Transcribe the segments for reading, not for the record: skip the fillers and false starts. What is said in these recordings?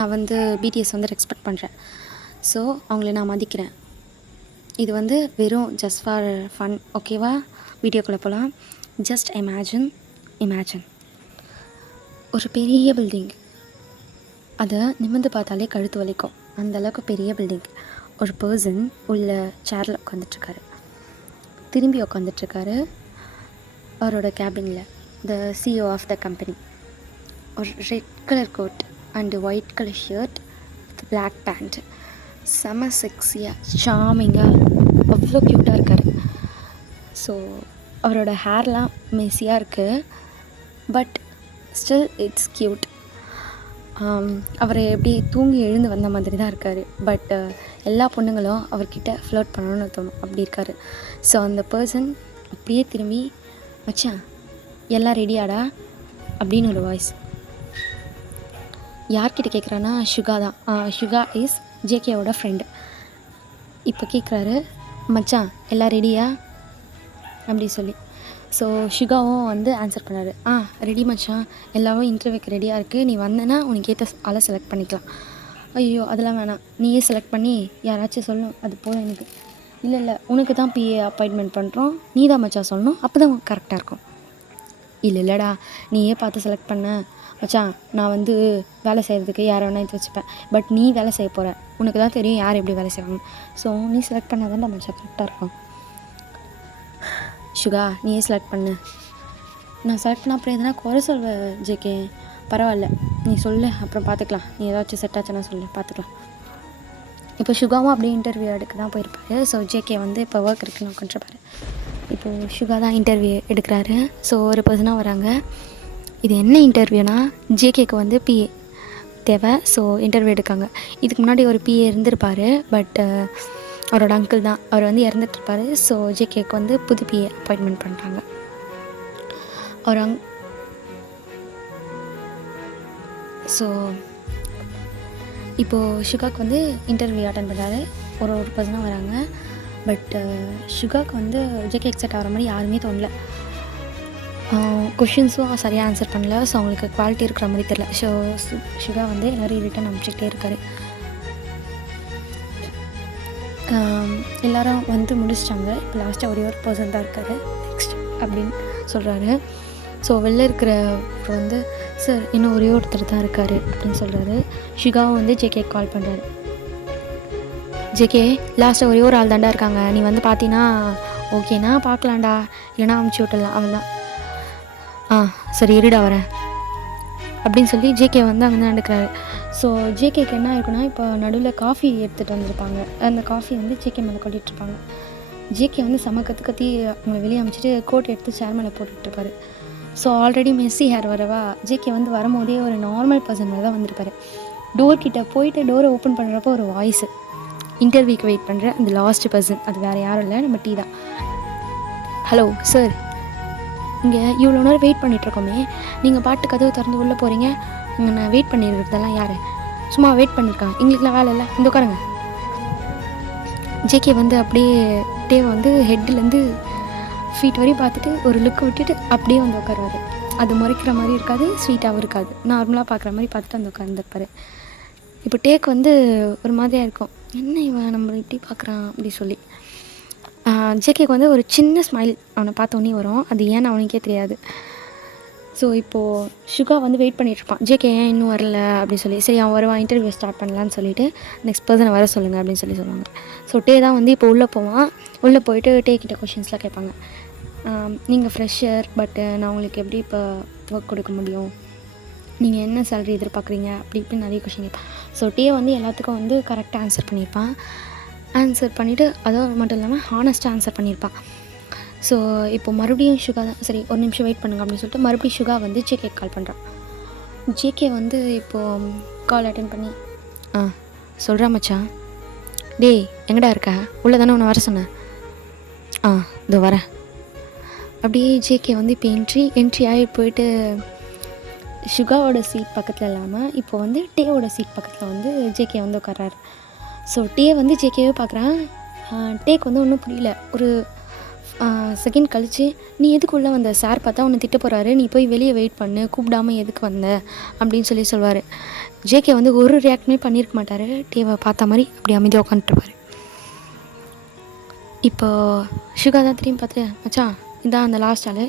நான் வந்து பிடிஎஸ் வந்து ரெஸ்பெக்ட் பண்ணுறேன். ஸோ அவங்கள நான் மதிக்கிறேன். இது வந்து வெறும் ஜஸ்ட் ஃபார் ஃபன். ஓகேவா? வீடியோக்குள்ளே போகலாம். ஜஸ்ட் இமேஜின் ஒரு பெரிய பில்டிங். அதை நிமிர்ந்து பார்த்தாலே கழுத்து வலிக்கும். அந்தளவுக்கு பெரிய பில்டிங். ஒரு பர்சன் உள்ள சேரில் உட்காந்துட்ருக்காரு. திரும்பி உட்காந்துட்ருக்காரு அவரோட கேபினில். The CEO of the company. ஒரு red colour coat and white colour shirt with black pant. செம செக்ஸியாக சாமிங்காக அவ்வளோ க்யூட்டாக இருக்கார். ஸோ அவரோட ஹேர்லாம் மெஸ்ஸியாக இருக்குது, பட் ஸ்டில் இட்ஸ் க்யூட். அவர் எப்படி தூங்கி எழுந்து வந்த மாதிரி தான் இருக்கார். பட் எல்லா பொண்ணுங்களும் அவர்கிட்ட ஃப்ளர்ட் பண்ணணும்னு தோணும், அப்படி இருக்கார். ஸோ அந்த பர்சன் அப்படியே திரும்பி, மச்சான் எல்லாம் ரெடியாடா அப்படின்னு ஒரு வாய்ஸ். யார்கிட்ட கேட்குறான்னா சுகா தான். சுகா இஸ் ஜேகேவோட ஃப்ரெண்டு. இப்போ கேட்குறாரு, மச்சான் எல்லாம் ரெடியா அப்படி சொல்லி. ஸோ சுகாவும் வந்து ஆன்சர் பண்ணார், ரெடி மச்சான், எல்லோரும் இன்டர்வியூக்கு ரெடியாக இருக்குது, நீ வந்தேன்னா உனக்கு ஏற்ற ஆளை செலக்ட் பண்ணிக்கலாம். ஐயோ அதெல்லாம் வேணாம், நீயே செலக்ட் பண்ணி யாராச்சும் சொல்லணும், அது போதும் எனக்கு. இல்லை உனக்கு தான் பிஏ அப்பாயின்மெண்ட் பண்ணுறோம், நீ தான் மச்சான் சொல்லணும், அப்போ தான் கரெக்டாக இருக்கும். இல்லைடா நீயே பார்த்து செலக்ட் பண்ண மச்சான், நான் வந்து வேலை செய்கிறதுக்கு யாரை வேணா எடுத்து வச்சுப்பேன், பட் நீ வேலை செய்ய போகிற, உனக்கு தான் தெரியும் யார் எப்படி வேலை செய்வாங்க. ஸோ நீ செலக்ட் பண்ணால் தான் மச்சான் கரெக்டாக இருக்கும். சுகா நீயே செலக்ட் பண்ணு. நான் செலக்ட் பண்ண அப்புறம் எதனா குறை சொல்வேன் ஜேகே, பரவாயில்ல நீ சொல்லு, அப்புறம் பார்த்துக்கலாம், நீ ஏதாச்சும் செட் ஆச்சுன்னா சொல்லு, பார்த்துக்கலாம். இப்போ சுகாவும் அப்படியே இன்டர்வியூ எடுக்க தான் போயிருப்பாரு. ஸோ ஜேகே வந்து இப்போ ஒர்க் இருக்குன்னு உட்காந்துருப்பாரு. இப்போது சுகா தான் இன்டர்வியூ எடுக்கிறாரு. ஸோ ஒரு பர்சனாக வராங்க. இது என்ன இன்டர்வியூனா, ஜேகேக்கு வந்து பிஏ தேவை. ஸோ இன்டர்வியூ எடுக்காங்க. இதுக்கு முன்னாடி ஒரு பிஏ இருந்திருப்பார், பட் அவரோட அங்கிள் தான், அவர் வந்து இறந்துட்டுருப்பார். ஸோ ஜேகேக்கு வந்து புது பிஏ அப்பாயின்மெண்ட் பண்ணுறாங்க. அவர் ஸோ இப்போது சுகாக்கு வந்து இன்டர்வியூ அட்டன் பண்ணுறாரு. ஒரு பர்சனாக வராங்க. பட் சுகாக்கு வந்து ஜேகே எக்ஸெப்ட் ஆகிற மாதிரி யாருமே தோணல. கொஷின்ஸும் சரியாக ஆன்சர் பண்ணல. ஸோ அவங்களுக்கு குவாலிட்டி இருக்கிற மாதிரி தெரில. ஸோ சுகா வந்து எல்லோரும் ரிட்டன் அனுப்பிச்சிக்கிட்டே இருக்கார். எல்லோரும் வந்து முடிச்சிட்டாங்க. இப்போ லாஸ்ட்டாக ஒரே ஒரு பர்சன் தான் இருக்கார். நெக்ஸ்ட் அப்படின்னு சொல்கிறாரு. ஸோ வெளில இருக்கிற வந்து, சார் இன்னும் ஒரே ஒருத்தர் தான் இருக்கார் அப்படின்னு சொல்கிறாரு. சுகாவும் வந்து ஜேகே கால் பண்ணுறாரு. ஜேகே லாஸ்ட்டாக ஒரே ஒரு ஆள் தாண்டா இருக்காங்க, நீ வந்து பார்த்தீங்கன்னா ஓகேண்ணா பார்க்கலாண்டா, இல்லைனா அமுச்சு விட்டுடலாம், அவள் தான். சரி இருடா வரேன் அப்படின்னு சொல்லி ஜேகே வந்து அங்கே தான் நடக்கிறாரு. ஸோ ஜேகேக்கு என்ன இருக்குன்னா, இப்போ நடுவில் காஃபி எடுத்துகிட்டு வந்திருப்பாங்க. அந்த காஃபி வந்து ஜேகே மேலே கொட்டிகிட்ருப்பாங்க. ஜேகே வந்து செம கற்றி அவங்கள வெளியே அமைச்சிட்டு கோட் எடுத்து சேர் மேலே போட்டுட்ருப்பாரு. ஸோ ஆல்ரெடி மெஸ்ஸி ஹேர் வரவா, ஜேகே வந்து வரும்போதே ஒரு நார்மல் பர்சன் மாதிரி தான் வந்திருப்பாரு. டோர்கிட்ட போயிட்டு டோரை ஓப்பன் பண்ணுறப்போ ஒரு வாய்ஸு, இன்டர்வியூக்கு வெயிட் பண்ணுற அந்த லாஸ்ட் பர்சன், அது வேறு யாரும் இல்லை, நம்ம டீ தான். ஹலோ சார், இங்கே இவ்வளோ நேரம் வெயிட் பண்ணிகிட்ருக்கோமே, நீங்கள் பாட்டு கதவு திறந்து உள்ளே போகிறீங்க, இங்கே நான் வெயிட் பண்ணியிருக்கிறதெல்லாம் யார்? சும்மா வெயிட் பண்ணியிருக்காங்க, எங்களுக்குலாம் வேலை இல்லை, இந்த உட்காருங்க. ஜேகே வந்து அப்படியே டேவை வந்து ஹெட்லேருந்து ஃபீட் வரையும் பார்த்துட்டு ஒரு லுக்கு விட்டுட்டு அப்படியே வந்து உட்காருவார். அது முறைக்கிற மாதிரி இருக்காது, ஸ்வீட்டாகவும் இருக்காது, நார்மலாக பார்க்குற மாதிரி பார்த்துட்டு வந்து உட்காந்துருப்பார். இப்போ டேக்கு வந்து ஒரு மாதிரியாக இருக்கும், என்ன இவன் நம்மளை இப்படி பார்க்குறான் அப்படி சொல்லி. ஜேகேக்கு வந்து ஒரு சின்ன ஸ்மைல் அவனை பார்த்தோன்னே வரும். அது ஏன்னு அவனுக்கே தெரியாது. ஸோ இப்போது சுகா வந்து வெயிட் பண்ணிகிட்ருப்பான், ஜேகே ஏன் இன்னும் வரல அப்படின்னு சொல்லி. சரி அவன் வருவான், இன்டர்வியூ ஸ்டார்ட் பண்ணலான்னு சொல்லிவிட்டு நெக்ஸ்ட் பர்சனை வர சொல்லுங்கள் அப்படின்னு சொல்லுவாங்க. ஸோ டே தான் வந்து இப்போ உள்ளே போவான். உள்ளே போயிட்டு டே கிட்ட கொஷின்ஸ்லாம் கேட்பாங்க. நீங்கள் ஃப்ரெஷர், பட்டு நான் உங்களுக்கு எப்படி இப்போ ஒர்க் கொடுக்க முடியும், நீங்கள் என்ன சேலரி எதிர்பார்க்குறீங்க, அப்படி இப்படி நிறைய கொஷின் கேட்பான். ஸோ டே வந்து எல்லாத்துக்கும் வந்து கரெக்டாக ஆன்சர் பண்ணியிருப்பான். ஆன்சர் பண்ணிவிட்டு அதோடு மட்டும் இல்லாமல் ஹானஸ்ட்டாக ஆன்சர் பண்ணியிருப்பான். ஸோ இப்போ மறுபடியும் சுகா தான், சரி ஒரு நிமிஷம் வெயிட் பண்ணுங்க அப்படின்னு சொல்லிட்டு மறுபடியும் சுகா வந்து ஜேகே கால் பண்ணுறான். ஜேகே வந்து இப்போது கால் அட்டென்ட் பண்ணி, சொல்கிறா மச்சான், டேய் எங்கடா இருக்க, உள்ளே தானே உன்னை வர சொன்னேன், இதோ வரேன். அப்படியே ஜேகே வந்து இப்போ என்ட்ரி ஆகி போயிட்டு சுகாவோட சீட் பக்கத்தில் இல்லாமல் இப்போ வந்து டேவோட சீட் பக்கத்தில் வந்து ஜேகே வந்து உட்கார்றாரு. ஸோ டே வந்து ஜேகேவே பார்க்குறான். டேக்கு வந்து ஒன்றும் புரியல. ஒரு செகண்ட் கழித்து, நீ எதுக்கு உள்ளே வந்த, சார் பார்த்தா உன்னை திட்ட போகிறாரு, நீ போய் வெளியே வெயிட் பண்ணு, கூப்பிடாம எதுக்கு வந்த அப்படின்னு சொல்லுவார். ஜேகே வந்து ஒரு ரியாக்டுமே பண்ணியிருக்க மாட்டார். டேவை பார்த்த மாதிரி அப்படி அமைதியாக உட்காந்துட்டுருப்பார். இப்போது சுகா தான் திரும்பி பார்த்து, மச்சான் இதான் அந்த லாஸ்ட் ஆள்,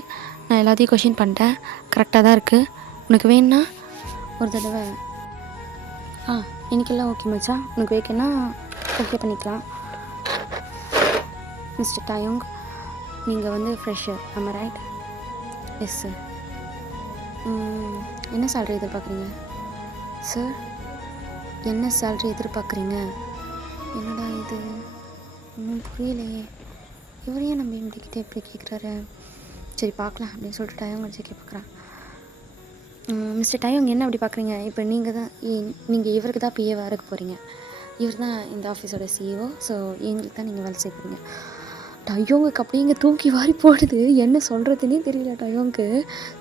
நான் எல்லாத்தையும் கொஷின் பண்ணிட்டேன், கரெக்டாக தான் இருக்குது, உனக்கு வேணுன்னா ஒரு தடவை எனக்கெல்லாம் ஓகே மச்சான், உனக்கு வேணுன்னா ஓகே பண்ணிக்கலாம். மிஸ்டர் டயோங், நீங்கள் வந்து ஃப்ரெஷர், ஆமாம் ரைட்? Yes sir. என்ன சேலரி எதிர்பார்க்குறீங்க சார்? என்ன சேலரி எதிர்பார்க்குறீங்க? என்னடா இது ஒன்றும் புரியலையே, இவரையே நம்ம எம்டிக்கிட்டே எப்படி கேட்குறாரு? சரி பார்க்கலாம் அப்படின்னு சொல்லிட்டு டயோங் அடிச்சு பார்க்குறான். மிஸ்டர் டயோங் என்ன அப்படி பார்க்குறீங்க? இப்போ நீங்கள் இவருக்கு தான் பிஏவாக இருக்க போகிறீங்க, இவர் தான் இந்த ஆஃபீஸோட சிஇஓ, ஸோ எங்களுக்கு தான் நீங்கள் வேலை செய்ய போகிறீங்க. டயோங்குக்கு அப்படிங்க தூக்கி வாரி போடுது, என்ன சொல்கிறதுனே தெரியல டயோங்க்கு.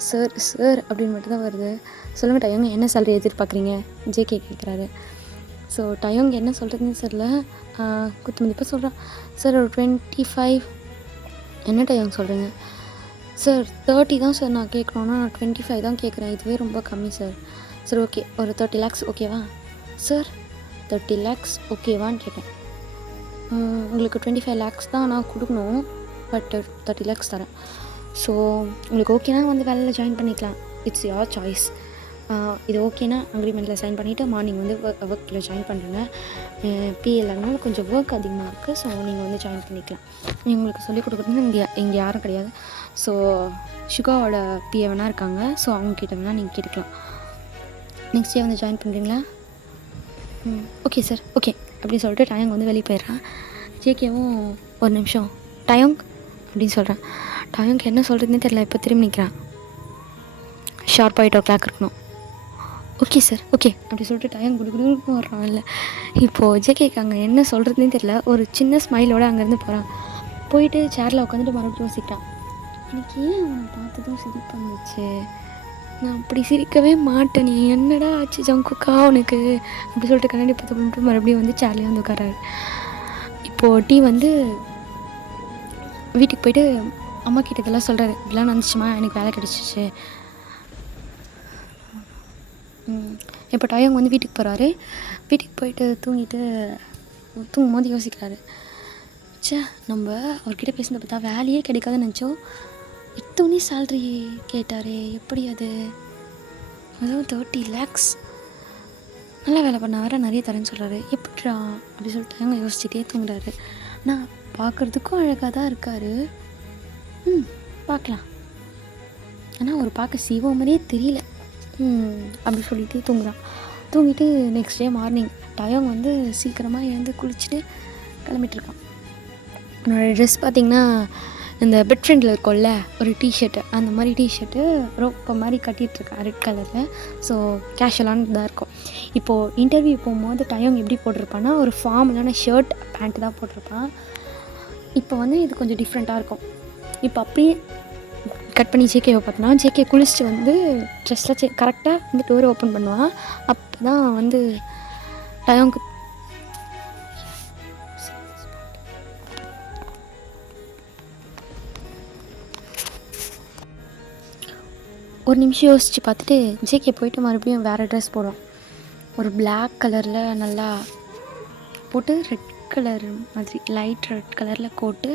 சார் சார் அப்படின்னு மட்டும்தான் வருது. சொல்லுங்கள் டயோங், என்ன சேலரி எதிர்பார்க்குறீங்க? ஜேகே கேட்குறாரு. ஸோ டயோங் என்ன சொல்கிறதுன்னு தெரியல, குத்து மதிப்பாக சொல்கிறான். சார் ஒரு 25. என்ன டயோங் சொல்கிறீங்க? சார் 30 தான் சார் நான் கேட்கணுன்னா, நான் 25 தான் கேட்குறேன், இதுவே ரொம்ப கம்மி சார். சார் ஓகே, ஒரு 30 lakhs ஓகேவா? சார் 30 lakhs ஓகேவான்னு கேட்டேன். உங்களுக்கு 25 lakhs தான் நான் கொடுக்கணும், பட் 30 lakhs தரேன். ஸோ உங்களுக்கு ஓகேனா வந்து வேலையில் ஜாயின் பண்ணிக்கலாம், இட்ஸ் யோர் சாய்ஸ். இது ஓகேனா அக்ரிமெண்ட்டில் சைன் பண்ணிவிட்டு மார்னிங் வந்து ஒர்க்கில் ஜாயின் பண்ணுறேங்க. பிஎல்னால கொஞ்சம் ஒர்க் அதிகமாக இருக்குது, ஸோ நீங்கள் வந்து ஜாயின் பண்ணிக்கலாம். உங்களுக்கு சொல்லிக் கொடுக்குறது இங்கே யாரும் கிடையாது. ஸோ சுகாவோட பிஏ வேணா இருக்காங்க, ஸோ அவங்கக்கிட்ட வேணால் நீங்கள் கேட்டுக்கலாம். நெக்ஸ்ட் டே வந்து ஜாயின் பண்ணுறீங்களா? ஓகே சார் ஓகே அப்படின்னு சொல்லிட்டு டயோங் வந்து வெளியே போயிடுறான். ஜேகேவும் ஒரு நிமிஷம் டயோங் அப்படின்னு சொல்கிறேன். டயோங்க்கு என்ன சொல்கிறதுனே தெரியல. இப்போ திரும்பி நிற்கிறான். ஷார்ப் 8 o'clock இருக்கணும். ஓகே சார் ஓகே அப்படி சொல்லிட்டு டயோங் குடுக்குன்னு வர்றான். இல்லை இப்போது ஜேகேக்கு அங்கே என்ன சொல்கிறதுனே தெரியல. ஒரு சின்ன ஸ்மைலோடு அங்கேருந்து போகிறான். போயிட்டு சேரில் உட்காந்துட்டு மறுபடியும் யோசிக்கிறான். எனக்கு ஏன் அவனை பார்த்ததும் சிரிப்பு வந்துச்சு, நான் அப்படி சிரிக்கவே மாட்டேன், நீ என்னடா ஆச்சு ஜங்குக்கா உனக்கு அப்படி சொல்லிட்டு கண்ணாடி பார்த்து பண்ணிட்டு மறுபடியும் வந்து சேர்லேயே வந்து உட்காராரு. இப்போது டீ வந்து வீட்டுக்கு போயிட்டு அம்மா கிட்ட இதெல்லாம் சொல்கிறாரு. இப்படிலாம் நடந்துச்சுமா, எனக்கு வேலை கிடச்சிச்சு. இப்போ டயோங் வந்து வீட்டுக்கு போகிறாரு. வீட்டுக்கு போயிட்டு தூங்கும் போது யோசிக்கிறாரு. சே, நம்ம அவர்கிட்ட பேசுனதை பார்த்தா வேலையே கிடைக்காதுன்னு நினச்சோம், இத்தோனே சேல்ரி கேட்டார், எப்படி அதுவும் 30 lakhs, நல்லா வேலை பண்ண வேறு நிறைய தரேன்னு சொல்கிறாரு, எப்படிடா அப்படி சொல்லிட்டு அவங்க யோசிச்சுட்டே தூங்குறாரு. ஆனால் பார்க்குறதுக்கும் அழகாக தான் இருக்கார், பார்க்கலாம், ஆனால் அவர் பார்க்க சிவோ மாதிரியே தெரியல அப்படி சொல்லிட்டு தூங்கிட்டு நெக்ஸ்ட் டே மார்னிங் டயோங் வந்து சீக்கிரமாக எழுந்து குளிச்சுட்டு கிளம்பிட்டுருக்கான். என்னோடய ட்ரெஸ் பார்த்திங்கன்னா இந்த பெட் ஃப்ரெண்டில் இருக்கும்ல ஒரு டிஷர்ட்டு, அந்த மாதிரி டிஷர்ட்டு ரோப்பை மாதிரி கட்டிகிட்ருக்கேன் ரெட் கலரில். ஸோ கேஷுவலானு தான் இருக்கும். இப்போது இன்டர்வியூ போகும்போது டயோங் எப்படி போட்டிருப்பான்னா ஒரு ஃபார்மலான ஷர்ட் பேண்ட்டு தான் போட்டிருப்பான். இப்போ வந்து இது கொஞ்சம் டிஃப்ரெண்ட்டாக இருக்கும். இப்போ அப்படியே கட் பண்ணி ஜேகேவை பார்த்தோன்னா ஜேகே குளிச்சுட்டு வந்து ட்ரெஸ்ஸில் கரெக்டாக வந்து டோரை ஓப்பன் பண்ணுவான். அப்போ தான் வந்து டயோங்க்கு ஒரு நிமிஷம் யோசித்து பார்த்துட்டு ஜேகே போயிட்டு மறுபடியும் வேறு ட்ரெஸ் போடுவான். ஒரு பிளாக் கலரில் நல்லா போட்டு ரெட் கலர் மாதிரி லைட் ரெட் கலரில் கோட்டு.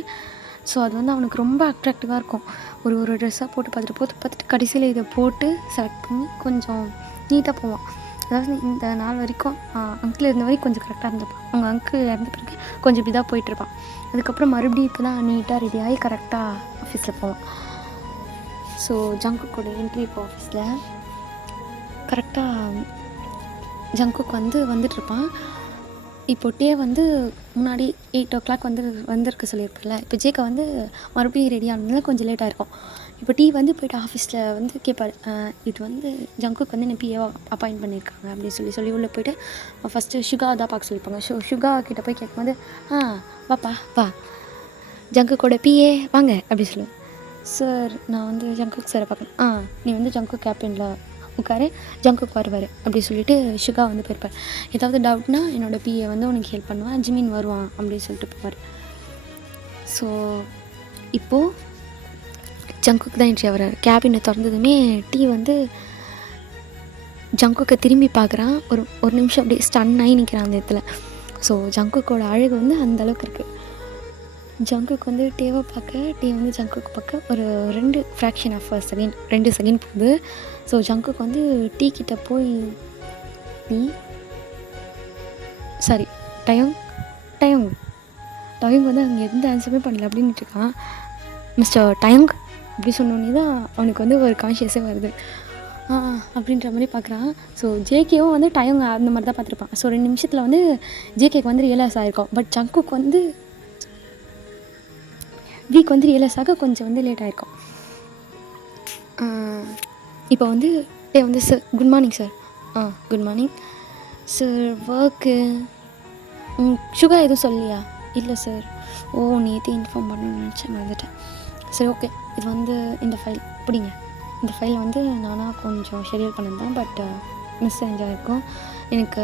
ஸோ அது வந்து அவனுக்கு ரொம்ப அட்ராக்டிவாக இருக்கும். ஒரு ட்ரெஸ்ஸாக போட்டு பார்த்துட்டு கடைசியில் இதை போட்டு செலக்ட் பண்ணி கொஞ்சம் நீட்டாக போவான். அதாவது இந்த நாள் வரைக்கும் அங்கிள் இருந்த வரைக்கும் கொஞ்சம் கரெக்டாக இருந்திருப்பான். அவங்க அங்கிள் இறந்த பிறகு கொஞ்சம் இப்படி தான் போயிட்டுருப்பான். அதுக்கப்புறம் மறுபடியும் இப்போ தான் நீட்டாக ரெடி ஆகி கரெக்டாக ஆஃபீஸில் போவான். ஸோ ஜங்குக்கோட என்ட்ரி இப்போ ஆஃபீஸில் கரெக்டாக ஜங்குக் வந்துட்டுருப்பான். இப்போ டே வந்து முன்னாடி 8 o'clock வந்திருக்க சொல்லியிருக்கல. இப்போ ஜேகே வந்து மறுபடியும் ரெடி ஆனதுனால கொஞ்சம் லேட்டாக இருக்கும். இப்போ டீ வந்து போய்ட்டு ஆஃபீஸில் வந்து கேட்பார், இது வந்து ஜங்குக் வந்து என்ன பிஏவா அப்பாயிண்ட் பண்ணியிருக்காங்க அப்படின்னு சொல்லி உள்ளே போய்ட்டு ஃபஸ்ட்டு சுகா தான் பார்க்க சொல்லியிருப்பாங்க. சுகா கிட்டே போய் கேட்கும்போது வாப்பா வா ஜங்குக்கோட பிஏ வாங்க அப்படி சொல்லுவேன். சார் நான் வந்து ஜங்குக் சாரை பார்க்கணும். நீ வந்து ஜங்குக் கேபினில் உட்காரு, ஜங்குக் வருவார் அப்படி சொல்லிவிட்டு சுகா வந்து போயிருப்பார். ஏதாவது டவுட்னா என்னோடய பிஏ வந்து உனக்கு ஹெல்ப் பண்ணுவான், ஜிமின் வருவான் அப்படின்னு சொல்லிட்டு போவார். ஸோ இப்போது ஜங்குக்கு தான் என்ட்ரி ஆகிறாரு. கேபினை திறந்ததுமே டீ வந்து ஜங்குக்கை திரும்பி பார்க்குறான். ஒரு நிமிஷம் அப்படியே ஸ்டன் ஆகி நிற்கிறான் அந்த இடத்துல. ஸோ ஜங்குக்கோட அழகு வந்து அந்தளவுக்கு இருக்குது. ஜங்குக்கு வந்து டீவை பார்க்க, டீ வந்து ஜங்குக்கு பார்க்க ஒரு 2 ஃப்ராக்ஷன் ஆஃப் செகண்ட் 2 செகண்ட் போகுது. ஸோ ஜங்குக்கு வந்து டீ கிட்ட போய் சாரி டயோங் வந்து அங்கே எந்த ஆன்சருமே பண்ணல அப்படின்னு இருக்கான். மிஸ்டர் டயோங் அப்படி சொன்னோன்னே தான் அவனுக்கு வந்து ஒரு கான்ஷியஸே வருது. அப்படின்ற மாதிரி பார்க்குறான். ஸோ ஜேகேவும் வந்து டயோங் அந்த மாதிரி தான் பார்த்துருப்பான். ஸோ 2 நிமிஷத்தில் வந்து ஜேகேக்கு வந்து ரியலைஸ் ஆகிருக்கும். பட் ஜங்குக்கு வந்து வீக் வந்து ரியலைஸ் ஆக கொஞ்சம் வந்து லேட் ஆகிருக்கும். இப்போ வந்து டே வந்து sir good morning sir. Good morning sir. Work சுகா எதுவும் சொல்லியா? இல்லை சார். ஓ நேற்று இன்ஃபார்ம் பண்ணணும்னு நினச்சேன், மறந்துட்டேன். சரி ஓகே, இது வந்து இந்த ஃபைல் பிடிங்க. இந்த ஃபைல் வந்து நானாக கொஞ்சம் ஷெடியூல் பண்ணியிருந்தேன். பட் மிஸ் ஆகிருக்கும். எனக்கு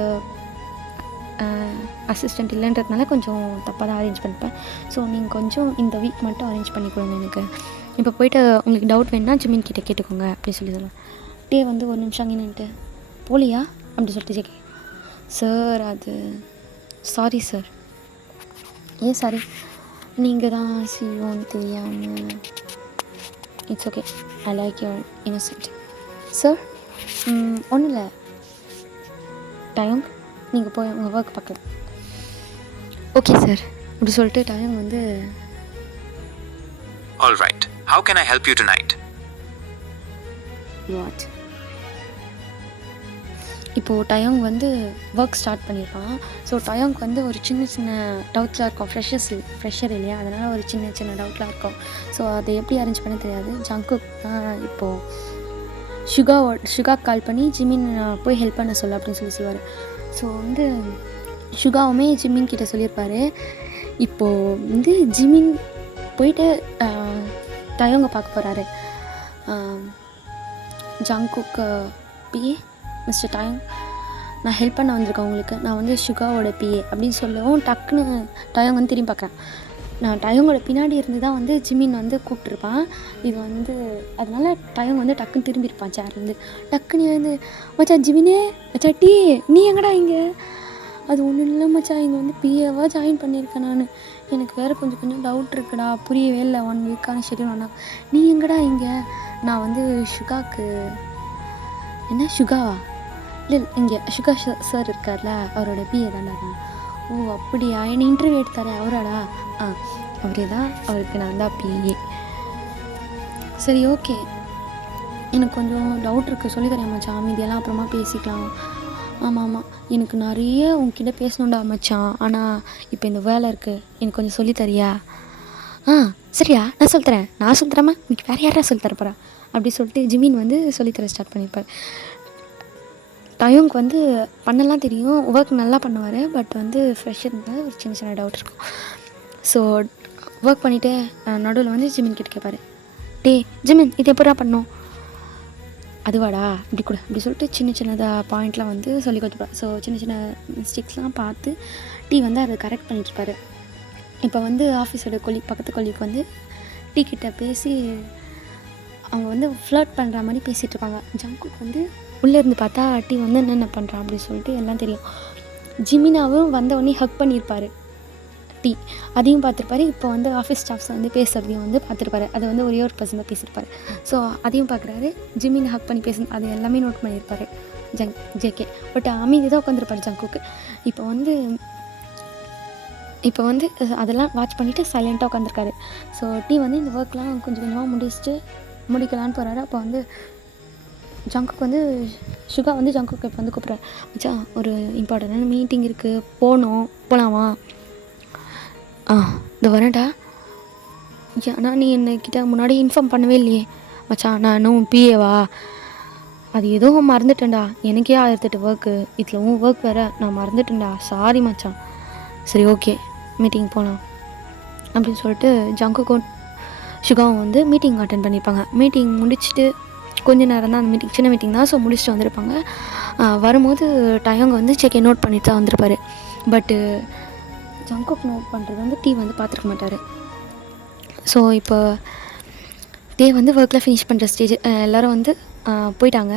அசிஸ்டண்ட் இல்லைன்றதுனால கொஞ்சம் தப்பாக தான் அரேஞ்ச் பண்ணிப்பேன். ஸோ நீங்கள் கொஞ்சம் இந்த வீக் மட்டும் அரேஞ்ச் பண்ணி கொடுங்க எனக்கு. இப்போ போய்ட்டு உங்களுக்கு டவுட் வேணுன்னா ஜிமின் கிட்டே கேட்டுக்கோங்க அப்படி சொல்லி சொல்லுவேன். டே வந்து ஒரு நிமிஷம் அங்கே நின்றுட்டு போலியா அப்படி சொல்லிட்டு ஜேகே. சார் அது சாரி சார். ஏன் சாரி? நீங்கள் தான் செய்வோன்னு தெரியாமல். It's okay, I like your Innocent sir. ஒன்றும் இல்லை டயோங், நீங்கள் போய் உங்கள் ஒர்க் பார்க்கலாம். ஓகே சார் அப்படி சொல்லிட்டு டயோங் வந்து All right. How can I help you tonight? What இப்போது டயோங் வந்து ஒர்க் ஸ்டார்ட் பண்ணியிருப்பான். ஸோ டயோங்க்கு வந்து ஒரு சின்ன சின்ன டவுட்ஸாக இருக்கும். ஃப்ரெஷர் இல்லையா, அதனால் ஒரு சின்ன சின்ன டவுட்லாம் இருக்கும். ஸோ அதை எப்படி அரேஞ்ச் பண்ண தெரியாது. ஜங்குக் இப்போது சுகா கால் பண்ணி ஜிமின் போய் ஹெல்ப் பண்ண சொல்ல அப்படின்னு சொல்லுவார். ஸோ வந்து சுகாவுமே ஜிமின் கிட்டே சொல்லியிருப்பார். இப்போது வந்து ஜிமின் போயிட்டு டயோங்கை பார்க்க போகிறாரு. ஜங்குக்கு பிஏ மிஸ்டர் டயோங், நான் ஹெல்ப் பண்ண வந்திருக்கேன் உங்களுக்கு. நான் வந்து சுகாவோட பிஏ அப்படின்னு சொல்லவும் டக்குன்னு டயோங் வந்து திரும்பி பார்க்குறேன். நான் டயோங்கோட பின்னாடி இருந்து தான் வந்து ஜிமின் வந்து கூப்பிட்ருப்பான். இது வந்து அதனால் டயோங் வந்து டக்குன்னு திரும்பியிருப்பான் சேர்லேருந்து. டக்குன்னு வந்து மச்சா ஜிமினே, மச்சா டீ நீ எங்கடா இங்கே? அது ஒன்றும் இல்லை மச்சா, இங்கே வந்து பிஏவாக ஜாயின் பண்ணியிருக்கேன் நான். எனக்கு வேறு கொஞ்சம் டவுட் இருக்குடா, புரியவே இல்லை. 1 வீக்கான ஷெட்யூல் வேணா. நீ எங்கடா இங்கே? நான் வந்து சுகாக்கு என்ன சுகாவா? இல்லை இங்கே சுகா சார் இருக்கார்ல, அவரோட பிஏ தான்டா நான். ஓ அப்படியா? என்னை இன்டர்வியூ எடுத்தாரே அவராடா? அவரே தான், அவருக்கு நான் தான் பிஏ. சரி ஓகே, எனக்கு கொஞ்சம் டவுட் இருக்குது, சொல்லித்தரேன் மச்சான். மீதியெல்லாம் அப்புறமா பேசிக்கலாம். ஆமாம் எனக்கு நிறைய உங்ககிட்ட பேசணுண்டா மச்சான். ஆனால் இப்போ இந்த வேலை இருக்குது, எனக்கு கொஞ்சம் சொல்லித்தரியா? சரியா, நான் சொல்லித்தரேன். நான் சொல்லித்தரேம்மா, இன்னைக்கு வேறு யாரா சொல்லித்தர போகிறா அப்படி சொல்லிட்டு ஜிமின் வந்து சொல்லித்தர ஸ்டார்ட் பண்ணியிருப்பார். டயோங்க்கு வந்து பண்ணலாம் தெரியும், ஒர்க் நல்லா பண்ணுவார். பட் வந்து ஃப்ரெஷ்ஷர்னால ஒரு சின்ன சின்ன டவுட் இருக்கும். ஸோ ஒர்க் பண்ணிவிட்டு நடுவில் வந்து ஜிமின் கிட்ட கேட்பார். டே ஜிமின், இது எப்படா பண்ணோம்? அதுவாடா இப்படி கூட அப்படி சொல்லிட்டு சின்ன சின்னதாக பாயிண்ட்லாம் வந்து சொல்லி கொடுத்துருப்பார். ஸோ சின்ன சின்ன மிஸ்டேக்ஸ்லாம் பார்த்து டீ வந்து அதை கரெக்ட் பண்ணிட்டுருப்பாரு. இப்போ வந்து ஆஃபீஸோட பக்கத்து கொல்லிக்கு வந்து டீ கிட்ட பேசி அவங்க வந்து ஃப்ளர்ட் பண்ணுற மாதிரி பேசிகிட்டு இருப்பாங்க. ஜங்குக்கு வந்து உள்ளேருந்து பார்த்தா டீ வந்து என்னென்ன பண்ணுறான் அப்படின்னு சொல்லிட்டு எல்லாம் தெரியும். ஜிமினாவும் வந்தவொடனே ஹக் பண்ணியிருப்பார் டீ, அதையும் பார்த்துருப்பாரு. இப்போ வந்து ஆஃபீஸ் ஸ்டாஃப்ஸ் வந்து பேசுகிறதையும் வந்து பார்த்துருப்பாரு. அதை வந்து ஒரே ஒரு பர்சன் தான் பேசியிருப்பாரு. ஸோ அதையும் பார்க்குறாரு. ஜிமின் ஹக் பண்ணி பேசணும், அது எல்லாமே நோட் பண்ணியிருப்பாரு ஜேகே. பட் அமைதி தான் உட்காந்துருப்பாரு ஜங்குக்கு. இப்போ வந்து அதெல்லாம் வாட்ச் பண்ணிவிட்டு சைலண்ட்டாக உட்காந்துருக்காரு. ஸோ டீ வந்து இந்த ஒர்க்லாம் கொஞ்சம் கொஞ்சமாக முடிக்கலான்னு போகிறாரு. அப்போ வந்து ஜங்குக்கு வந்து சுகா வந்து ஜங்குக்கு இப்போ வந்து கூப்பிட்றாரு. மச்சா ஒரு இம்பார்ட்டண்டான மீட்டிங் இருக்குது, போகலாமா? இந்த வரேன்டா. ஏன்னா நீ என்னக்கிட்ட முன்னாடி இன்ஃபார்ம் பண்ணவே இல்லையே மச்சான், நான் இன்னும் பிஏவா? அது ஏதோ மறந்துட்டேன்டா, எனக்கே 1008 ஒர்க்கு, இதில் ஒர்க் வேறு, நான் மறந்துட்டேன்டா, சாரி மச்சான். சரி ஓகே, மீட்டிங் போகலாம் அப்படின்னு சொல்லிட்டு ஜங்குக்கும் சுகாவும் வந்து மீட்டிங் அட்டென்ட் பண்ணியிருப்பாங்க. மீட்டிங் முடிச்சுட்டு கொஞ்சம் நேரம் தான் அந்த மீட்டிங், சின்ன மீட்டிங் தான். ஸோ முடிச்சுட்டு வந்திருப்பாங்க. வரும்போது டயோங்க வந்து செக்கை நோட் பண்ணிட்டு தான் வந்திருப்பார். பட்டு ஜங்குக் நோட் பண்ணுறது வந்து டீ வந்து பார்த்துருக்க மாட்டார். ஸோ இப்போ டே வந்து ஒர்க்கில் ஃபினிஷ் பண்ணுற ஸ்டேஜ். எல்லோரும் வந்து போயிட்டாங்க.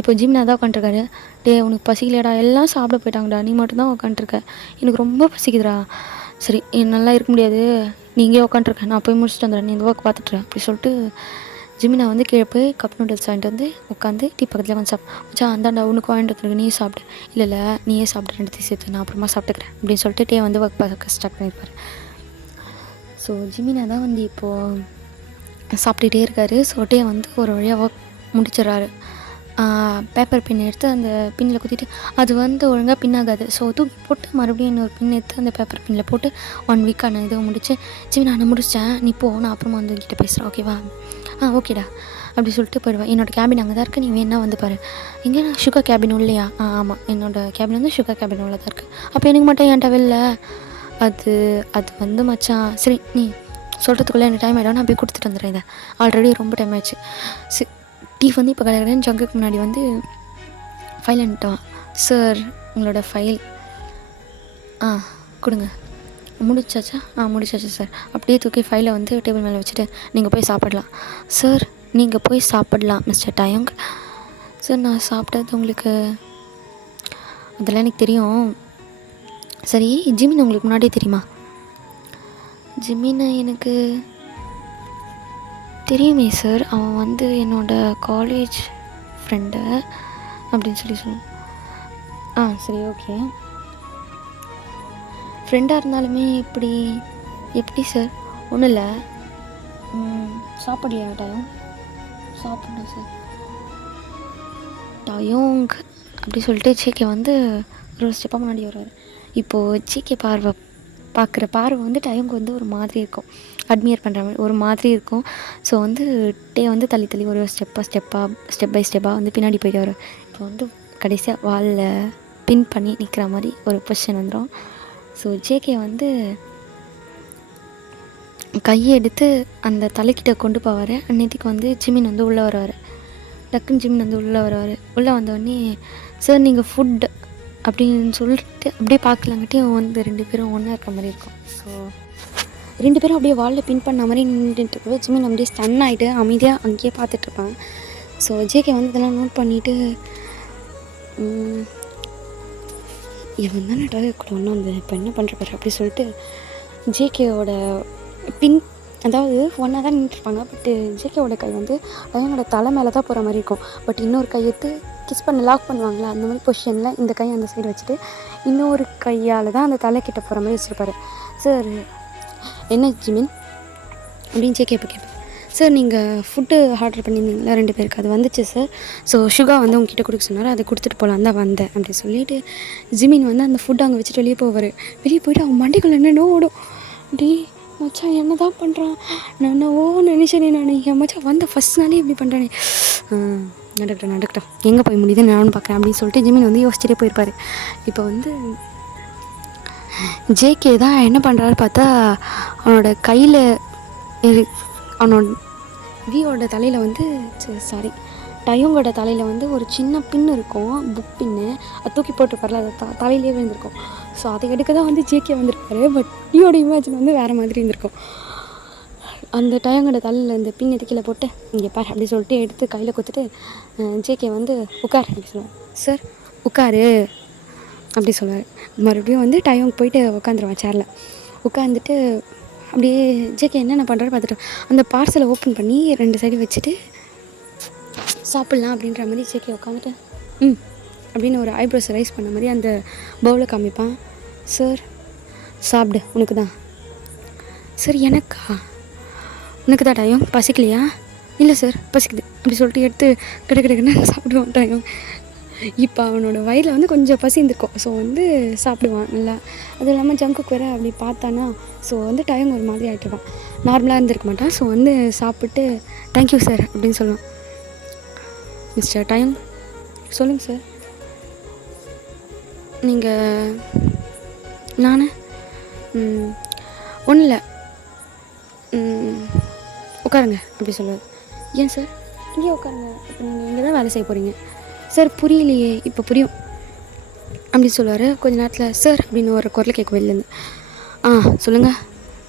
இப்போ ஜிம்னா தான் உட்காந்துருக்காரு. டே உனக்கு பசிக்கலையாடா, எல்லாம் சாப்பிட போயிட்டாங்கடா, நீ மட்டும்தான் உட்காந்துருக்க, எனக்கு ரொம்ப பசிக்குதுடா. சரி நல்லா இருக்க முடியாது, நீ இங்கே உட்காந்துருக்க, நான் போய் முடிச்சுட்டு வந்துடுறேன், நீ இந்த ஒர்க் பார்த்துட்டுறேன் அப்படி சொல்லிட்டு ஜிமினா வந்து கீழே போய் கப் நூடுல்ஸ் வாங்கிட்டு வந்து உட்காந்து டீ பக்கத்தில் வந்து மச்சான் அந்தாண்டா உனக்கு வாங்கிட்டு வந்துருக்கு, நீயே சாப்பிடு. இல்லை நீயே சாப்பிட்டு ரெண்டுத்தையும் சேர்த்து, நான் அப்புறமா சாப்பிட்டுக்கிறேன் அப்படின்னு சொல்லிட்டு டே வந்து ஒர்க் பார்க்க ஸ்டார்ட் பண்ணியிருப்பார். ஸோ ஜிமினா தான் வந்து இப்போது சாப்பிட்டுட்டே இருக்காரு. ஸோ டே வந்து ஒரு வழியாக ஒர்க் முடிச்சிடறாரு. பேப்பர் பின் எடுத்து அந்த பின்னில் குத்திட்டு அது வந்து ஒழுங்காக பின்னாகாது. ஸோ தூக்கி போட்டு மறுபடியும் இன்னொரு பின் எடுத்து அந்த பேப்பர் பின்னில் போட்டு 1 வீக்கான இதை முடிச்சு, ஜிமினா நான் முடிச்சிட்டேன், நீ போ, நான் அப்புறமா வந்து கிட்டே பேசுகிறேன், ஓகேவா? ஓகேடா அப்படி சொல்லிட்டு போயிடுவேன். என்னோடய கேபின் அங்கே தான் இருக்குது, நீ வேணா வந்து பாரு. எங்கே சுகர் கேபின் இல்லையா? ஆமாம், என்னோடய கேபின் வந்து சுகர் கேபின் உள்ள தான் இருக்குது. அப்போ எனக்கு மட்டும் என்கிட்ட வெளில அது வந்து மச்சான், சரி நீ சொல்கிறதுக்குள்ளே எனக்கு டைம் ஆகிடும், நான் போய் கொடுத்துட்டு வந்துடுறேன். இதை ஆல்ரெடி ரொம்ப டைம் ஆயிடுச்சு. டீ வந்து இப்போ கிடையாது, ஜங்குக்கு முன்னாடி வந்து ஃபைல் அனுப்பிட்டான். சார் உங்களோட ஃபைல் கொடுங்க. முடிச்சாச்சா? முடிச்சாச்சு சார். அப்படியே தூக்கி ஃபைலை வந்து டேபிள் மேலே வச்சுட்டு நீங்கள் போய் சாப்பிடலாம். சார் நீங்கள் போய் சாப்பிடலாம் மிஸ்டர் டயோங். சார் நான் சாப்பிட்டது உங்களுக்கு அதெல்லாம் எனக்கு தெரியும். சரி ஜிமின் உங்களுக்கு முன்னாடியே தெரியுமா? ஜிமினை எனக்கு தெரியுமே சார், அவன் வந்து என்னோடய காலேஜ் ஃப்ரெண்டு அப்படின்னு சொல்லுவேன். சரி ஓகே, ஃப்ரெண்டாக இருந்தாலுமே எப்படி சார்? ஒன்றும் இல்லை, சாப்பிடலையா டயோங்? சாப்பிட்ணும் சார். டயோங் அப்படி சொல்லிட்டு ஜேகே வந்து ஒரு ஸ்டெப்பாக முன்னாடி வருவார். இப்போது ஜேகே பார்க்குற பார்வை வந்து டயோங்க்கு வந்து ஒரு மாதிரி இருக்கும், அட்மியர் பண்ணுற மாதிரி ஒரு மாதிரி இருக்கும். ஸோ வந்து டே வந்து தள்ளி ஒரு ஸ்டெப் பை ஸ்டெப்பாக வந்து பின்னாடி போயிட்டு வரும். இப்போ வந்து கடைசியாக வாலில் பின் பண்ணி நிற்கிற மாதிரி ஒரு பொசிஷன் வந்துடும். ஸோ ஜேகே வந்து கையை எடுத்து அந்த தலைக்கிட்ட கொண்டு போவார். அன்னைக்கு வந்து ஜிமின் வந்து உள்ளே வருவார். டக்குன்னு ஜிமின் வந்து உள்ளே வருவார். உள்ளே வந்தோடனே சார் நீங்கள் ஃபுட் அப்படின்னு சொல்லிட்டு அப்படியே பார்க்கலாங்கிட்டையும் வந்து 2 பேரும் ஒன்றா இருக்க மாதிரி இருக்கும். ஸோ 2 பேரும் அப்படியே வாலில் பின் பண்ண மாதிரி நின்றுட்டு ஜிமின் அப்படியே ஸ்டன் ஆகிட்டு அமைதியாக அங்கேயே பார்த்துட்ருப்பாங்க. ஸோ ஜேகே வந்து இதெல்லாம் நோட் பண்ணிவிட்டு இவன் தானே கூட ஒன்றும் அந்த இப்போ என்ன பண்ணுறாரு அப்படி சொல்லிட்டு ஜேகேவோட பின், அதாவது ஒன்றா தான் நின்றுருப்பாங்க. பட்டு ஜேகேவோட கை வந்து பையனோட தலை மேலே தான் போகிற மாதிரி இருக்கும். பட் இன்னொரு கை எடுத்து கிஸ் பண்ண லாக் பண்ணுவாங்களா, அந்த மாதிரி பொசிஷனில் இந்த கை அந்த சைடு வச்சுட்டு இன்னொரு கையால் தான் அந்த தலைக்கிட்ட போகிற மாதிரி வச்சுருப்பாரு. சார் என்ன ஜிமின் அப்படின்னு ஜேகே இப்போ கேட்பேன். சார் நீங்கள் ஃபுட்டு ஆர்டர் பண்ணியிருந்தீங்களா 2 பேருக்கு, அது வந்துச்சு சார். ஸோ சுகா வந்து உங்ககிட்ட கொடுக்க சொன்னார், அதை கொடுத்துட்டு போகலாம் தான் வந்தேன் அப்படி சொல்லிவிட்டு ஜிமின் வந்து அந்த ஃபுட்டு அங்கே வச்சுட்டு வெளியே போவார். வெளியே போய்ட்டு அவங்க மண்டிக்குள்ளே என்னென்ன ஓடும். அப்படி மச்சான் என்ன தான் பண்ணுறான், நான் நினச்சேனே, நான் என் மச்சான் வந்த ஃபஸ்ட் நாளே இப்படி பண்ணுறானே, நடக்கட்டும் எங்கே போய் முடியுது நானும் பார்க்குறேன் அப்படின்னு சொல்லிட்டு ஜிமின் வந்து யோசிச்சுட்டே போயிருப்பார். இப்போ வந்து ஜேகே தான் என்ன பண்ணுறாரு பார்த்தா, அவனோட கையில் அவனோட வியோட தலையில் வந்து டயோங்கோட தலையில் வந்து ஒரு சின்ன பின் இருக்கும், புக் பின்னு, அது தூக்கி போட்டுருப்பார்ல, அது தலையிலே விழுந்திருக்கும். ஸோ அதை எடுக்க தான் வந்து ஜேகே வந்திருப்பாரு. பட் வியோட இமேஜின் வந்து வேறு மாதிரி இருந்திருக்கும். அந்த டயோங்கோட தலையில் இந்த பின் எடுத்து கீழே போட்டு இங்கே பார் அப்படி சொல்லிட்டு எடுத்து கையில் கொடுத்துட்டு ஜேகே வந்து உட்கார் அப்படி சொல்லுவார். சார் உட்காரு அப்படி சொல்லுவார். மறுபடியும் வந்து டயோங் போயிட்டு உட்காந்துருவான் சேரில். உட்காந்துட்டு அப்படியே ஜேகே என்னென்ன பண்ணுறாரு பார்த்துட்டு அந்த பார்சலை ஓப்பன் பண்ணி 2 சைடு வச்சுட்டு சாப்பிட்லாம் அப்படின்ற மாதிரி ஜேகே உட்காந்துட்டு அப்படின்னு ஒரு ஐப்ரோஸ் ரைஸ் பண்ண மாதிரி அந்த பவுலை காமிப்பான். சார் சாப்பிடு, உனக்கு தான். சார் எனக்கா? உனக்கு தான் டயோங், பசிக்கலையா? இல்லை சார் பசிக்குது அப்படி சொல்லிட்டு எடுத்து கிடக்குன்னு சாப்பிடுவான் டயோங். இப்போ அவனோட வயிறில் வந்து கொஞ்சம் பசி இருந்திருக்கும். ஸோ வந்து சாப்பிடுவான் நல்லா. அதுவும் இல்லாமல் ஜங்குக்கு வேறு அப்படி பார்த்தானா, ஸோ வந்து டயோங் ஒரு மாதிரி ஆகிட்டுருப்பான், நார்மலாக இருந்திருக்க மாட்டான். ஸோ வந்து சாப்பிட்டு தேங்க்யூ சார் அப்படின்னு சொல்லுவான். மிஸ்டர் டயோங் சொல்லுங்கள் சார். நீங்கள் நான் ஒன்றும் இல்லை, உட்காருங்க அப்படி சொல்லுவார். ஏன் சார்? இங்கே உட்காருங்க, இப்போ நீங்கள் இங்கே தான் வேலை செய்ய போகிறீங்க. சார் புரியலையே, இப்போ புரியும் அப்படி சொல்லுவார். கொஞ்ச நேரத்தில் சார் அப்படின்னு ஒரு குரல் கேட்கும் வெளிலேருந்து. சொல்லுங்கள்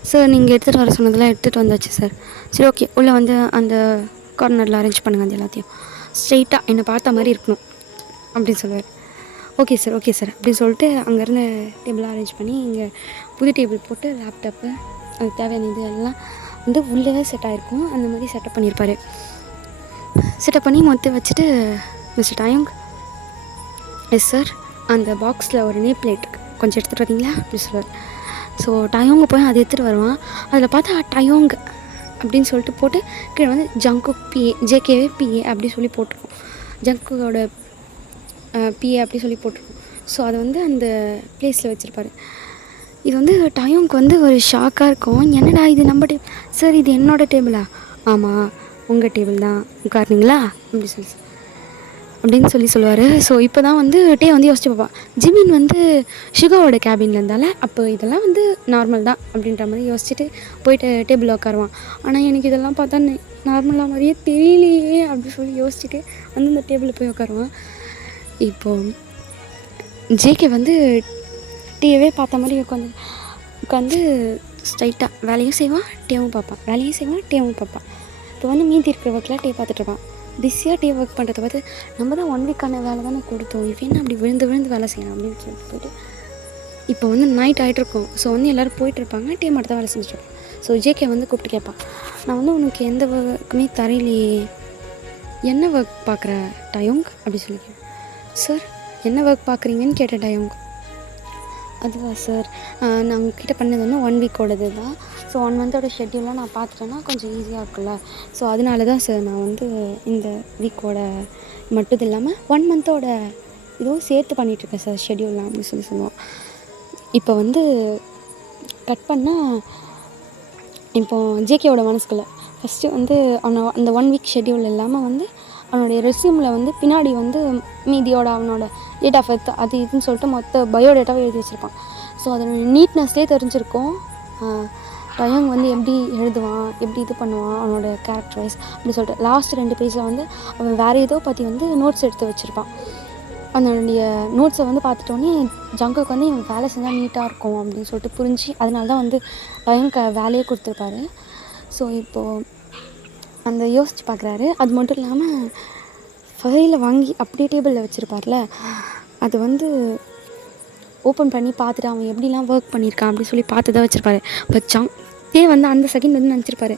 சார் நீங்கள் எடுத்துகிட்டு வர சொன்னதெல்லாம் எடுத்துகிட்டு வந்தாச்சு சார். சரி ஓகே, உள்ளே வந்து அந்த கார்னரில் அரேஞ்ச் பண்ணுங்கள் அது எல்லாத்தையும். ஸ்ட்ரெயிட்டாக என்னை பார்த்த மாதிரி இருக்கணும் அப்படின்னு சொல்லுவார். ஓகே சார் ஓகே சார் அப்படின்னு சொல்லிட்டு அங்கேருந்து டேபிளாக அரேஞ்ச் பண்ணி இங்கே புது டேபிள் போட்டு லேப்டாப்பு அதுக்கு தேவையான இது எல்லாம் வந்து உள்ளே செட் ஆகிருக்கும். அந்த மாதிரி செட்டப் பண்ணியிருப்பார். செட்டப் பண்ணி மொத்தம் வச்சுட்டு, மிஸ்டர் டயோங், எஸ் சார், அந்த பாக்ஸில் ஒரு நேம் பிளேட் கொஞ்சம் எடுத்துகிட்டு வரீங்களா அப்படின்னு சொல்லுவார். ஸோ டயோங்க போய் அதை எடுத்துகிட்டு வருவான். அதில் பார்த்தா டயோங் அப்படின்னு சொல்லிட்டு போட்டு கீழே வந்து ஜங்குக் பிஏ, ஜேகேவே பிஏ அப்படி சொல்லி போட்டிருக்கோம். ஜங்குக்கோட பிஏ அப்படி சொல்லி போட்டிருக்கோம். ஸோ அதை வந்து அந்த ப்ளேஸில் வச்சுருப்பாரு. இது வந்து டயோங்க்கு வந்து ஒரு ஷாக்காக இருக்கும். என்னடா இது நம்ம டேபிள் சார், இது என்னோடய டேபிளா? ஆமாம் உங்கள் டேபிள் தான், உட்காருனீங்களா அப்படின்னு சொல்லி சொல்லுவார். ஸோ இப்போ தான் வந்து டே வந்து யோசிச்சு பார்ப்பான். ஜிமின் வந்து ஷுகாவோட கேபினில் இருந்தால அப்போ இதெல்லாம் வந்து நார்மல் தான் அப்படின்ற மாதிரி யோசிச்சுட்டு போயிட்டு டேபிளில் உட்காருவான். ஆனால் எனக்கு இதெல்லாம் பார்த்தா நார்மலாக மாதிரியே தெரியலையே அப்படி சொல்லி யோசிச்சுட்டு வந்து இந்த டேபிளில் போய் உட்காருவான். இப்போது ஜேகே வந்து டீயவே பார்த்த மாதிரி உட்காந்து ஸ்ட்ரைட்டாக வேலையும் செய்வான், டேவும் பார்ப்பான், வேலையும் செய்வான், டேவும் பார்ப்பான். இப்போ வந்து மீதி இருக்கிற ஒர்க்கில் டே பார்த்துட்ருப்பான். பிஸியாக டே ஒர்க் பண்ணுறத பார்த்து நம்ம தான் 1 வீக்கான வேலை தானே கொடுத்தோம், இப்போ என்ன அப்படி விழுந்து வேலை செய்யணும் அப்படின்னு சொல்லிட்டு போய்ட்டு இப்போ வந்து நைட் ஆகிட்ருக்கோம். ஸோ வந்து எல்லோரும் போயிட்டுருப்பாங்க, டே மட்டும் தான் வேலை செஞ்சுட்ருப்பான். ஸோ ஜேகே வந்து கூப்பிட்டு கேட்பான், நான் வந்து உனக்கு எந்த ஒர்க்குமே தரையிலையே, என்ன ஒர்க் பார்க்குற டயோங் அப்படி சொல்லி கேட்பேன். சார் என்ன ஒர்க் பார்க்குறீங்கன்னு கேட்டேன் டயோங். அதுவா சார், நான் உங்ககிட்ட பண்ணது வந்து 1 வீக்கோடது தான். ஸோ 1 மந்தோட ஷெட்யூலாக நான் பார்த்துட்டேன்னா கொஞ்சம் ஈஸியாக இருக்குல்ல. ஸோ அதனால தான் சார் நான் வந்து இந்த வீக்கோட மட்டும் இல்லாமல் 1 மந்தோட இதுவும் சேர்த்து பண்ணிகிட்ருக்கேன் சார் ஷெட்யூல்லாம் அப்படின்னு சொல்லுவான். இப்போ வந்து கட் பண்ணால் இப்போது ஜேகேவோட மனசுக்குள்ளே ஃபஸ்ட்டு வந்து அவனை அந்த 1 வீக் ஷெட்யூல் இல்லாமல் வந்து அவனுடைய ரெஸ்யூமில் வந்து பின்னாடி வந்து மீதியோட அவனோட டேட் ஆஃப் பர்த் அது இதுன்னு சொல்லிட்டு மொத்த பயோடேட்டாவை எழுதி வச்சுருப்பான். ஸோ அதோட நீட்னஸ்லேயே தெரிஞ்சிருக்கும் டயோங் வந்து எப்படி எழுதுவான், எப்படி இது பண்ணுவான், அவனோட கேரக்டர் வைஸ் அப்படி சொல்லிட்டு. லாஸ்ட் 2 பேஜில் வந்து அவன் வேறு ஏதோ பற்றி வந்து நோட்ஸ் எடுத்து வச்சுருப்பான். அதனுடைய நோட்ஸை வந்து பார்த்துட்டோன்னே ஜங்குக்கு வந்து இவன் வேலை செஞ்சால் நீட்டாக இருக்கும் அப்படின்னு சொல்லிட்டு புரிஞ்சு அதனால தான் வந்து டயோங்க்கு வேலையே கொடுத்துருப்பாரு. ஸோ இப்போது அந்த யோசித்து பார்க்குறாரு. அது மட்டும் இல்லாமல் ஃபைலை வாங்கி அப்படியே டேபிளில் வச்சுருப்பார்ல, அது வந்து ஓப்பன் பண்ணி பார்த்துட்டு அவன் எப்படிலாம் ஒர்க் பண்ணியிருக்கான் அப்படி சொல்லி பார்த்து தான் வச்சுருப்பாரு. வச்சான் வந்து அந்த செகண்ட் வந்து நினச்சிருப்பாரு,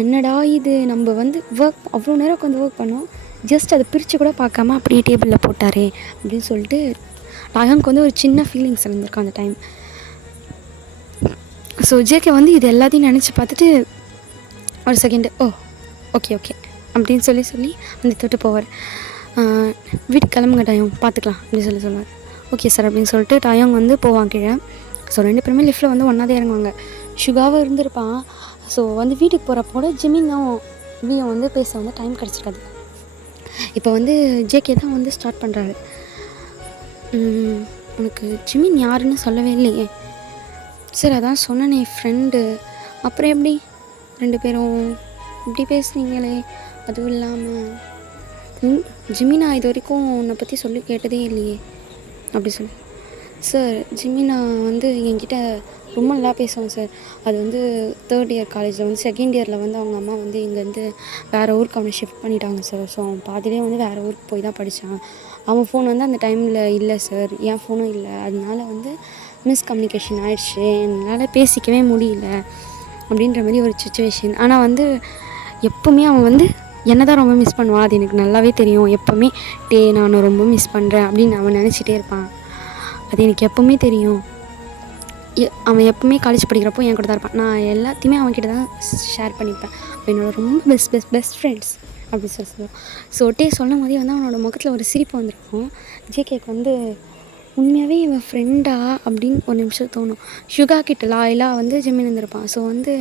என்னடா இது நம்ம வந்து ஒர்க் அவ்வளோ நேரம் உட்காந்து ஒர்க் பண்ணோம், ஜஸ்ட் அதை பிரித்து கூட பார்க்காம அப்படியே டேபிளில் போட்டாரே அப்படின்னு சொல்லிட்டு டயோங்க்கு வந்து ஒரு சின்ன ஃபீலிங்ஸ் இருந்திருக்கும் அந்த டைம். ஸோ ஜேகே வந்து இது எல்லாத்தையும் நினச்சி பார்த்துட்டு ஒரு செகண்டு ஓகே அப்படின்னு சொல்லி அந்த தொட்டு போவார். வீட்டுக்கு கிளம்புங்க டயோங், பார்த்துக்கலாம் அப்படின்னு சொல்லுவார். ஓகே சார் அப்படின்னு சொல்லிட்டு டயோங் வந்து போவான் கீழே. ஸோ 2 பேருமே லிஃப்ட்டில் வந்து ஒன்றா தான் இறங்குவாங்க. ஷுகாவும் இருந்திருப்பான். ஸோ வந்து வீட்டுக்கு போகிறப்ப கூட ஜிமினும் வியும் வந்து பேச வந்து டைம் கிடச்சிருக்காது. இப்போ வந்து ஜேகே தான் வந்து ஸ்டார்ட் பண்ணுறாரு. உனக்கு ஜிமின் யாருன்னு சொல்லவே இல்லையே. சார் அதான் சொன்னனே ஃப்ரெண்டு, அப்புறம் எப்படி 2 பேரும் இப்படி பேசுனீங்களே, அதுவும் இல்லாமல் ஜிமினா இது வரைக்கும் உன்னை பற்றி சொல்லி கேட்டதே இல்லையே அப்படி சொல்லி. சார் ஜிமினா வந்து என்கிட்ட ரொம்ப நல்லா பேசுவான் சார். அது வந்து 3rd இயர் காலேஜில் வந்து 2nd இயரில் வந்து அவங்க அம்மா வந்து இங்கேருந்து வேறு ஊருக்கு அவனை ஷிஃப்ட் பண்ணிட்டாங்க சார். ஸோ அவன் பாதிலே வந்து வேறு ஊருக்கு போய் தான் படித்தான். அவன் ஃபோன் வந்து அந்த டைமில் இல்லை சார், என் ஃபோனும் இல்லை. அதனால வந்து மிஸ்கம்யூனிகேஷன் ஆயிடுச்சு, என்னால் பேசிக்கவே முடியல அப்படின்ற மாதிரி ஒரு சுச்சுவேஷன். ஆனால் வந்து எப்போவுமே அவன் வந்து என்ன தான் ரொம்ப மிஸ் பண்ணுவான், அது எனக்கு நல்லாவே தெரியும். எப்போவுமே நான் ரொம்ப மிஸ் பண்ணுறேன் அப்படின்னு அவன் நினச்சிட்டே இருப்பான். அது எனக்கு எப்போவுமே தெரியும். அவன் எப்போவுமே காலேஜ் படிக்கிறப்போ என் கூட தான் இருப்பான். நான் எல்லாத்தையுமே அவன்கிட்ட தான் ஷேர் பண்ணிப்பேன். என்னோட ரொம்ப பெஸ்ட் ஃப்ரெண்ட்ஸ் அப்படி சொல்லுவான். ஸோ சொல்லும் போதே வந்து அவனோட முகத்தில் ஒரு சிரிப்பு வந்திருக்கும். ஜேகேக்கு வந்து உண்மையாகவே இவன் ஃப்ரெண்டா அப்படின்னு ஒரு நிமிஷம் தோணும். ஷுகா கிட்ட லாயலாக வந்து ஜிமின் இருந்திருப்பான். ஸோ வந்து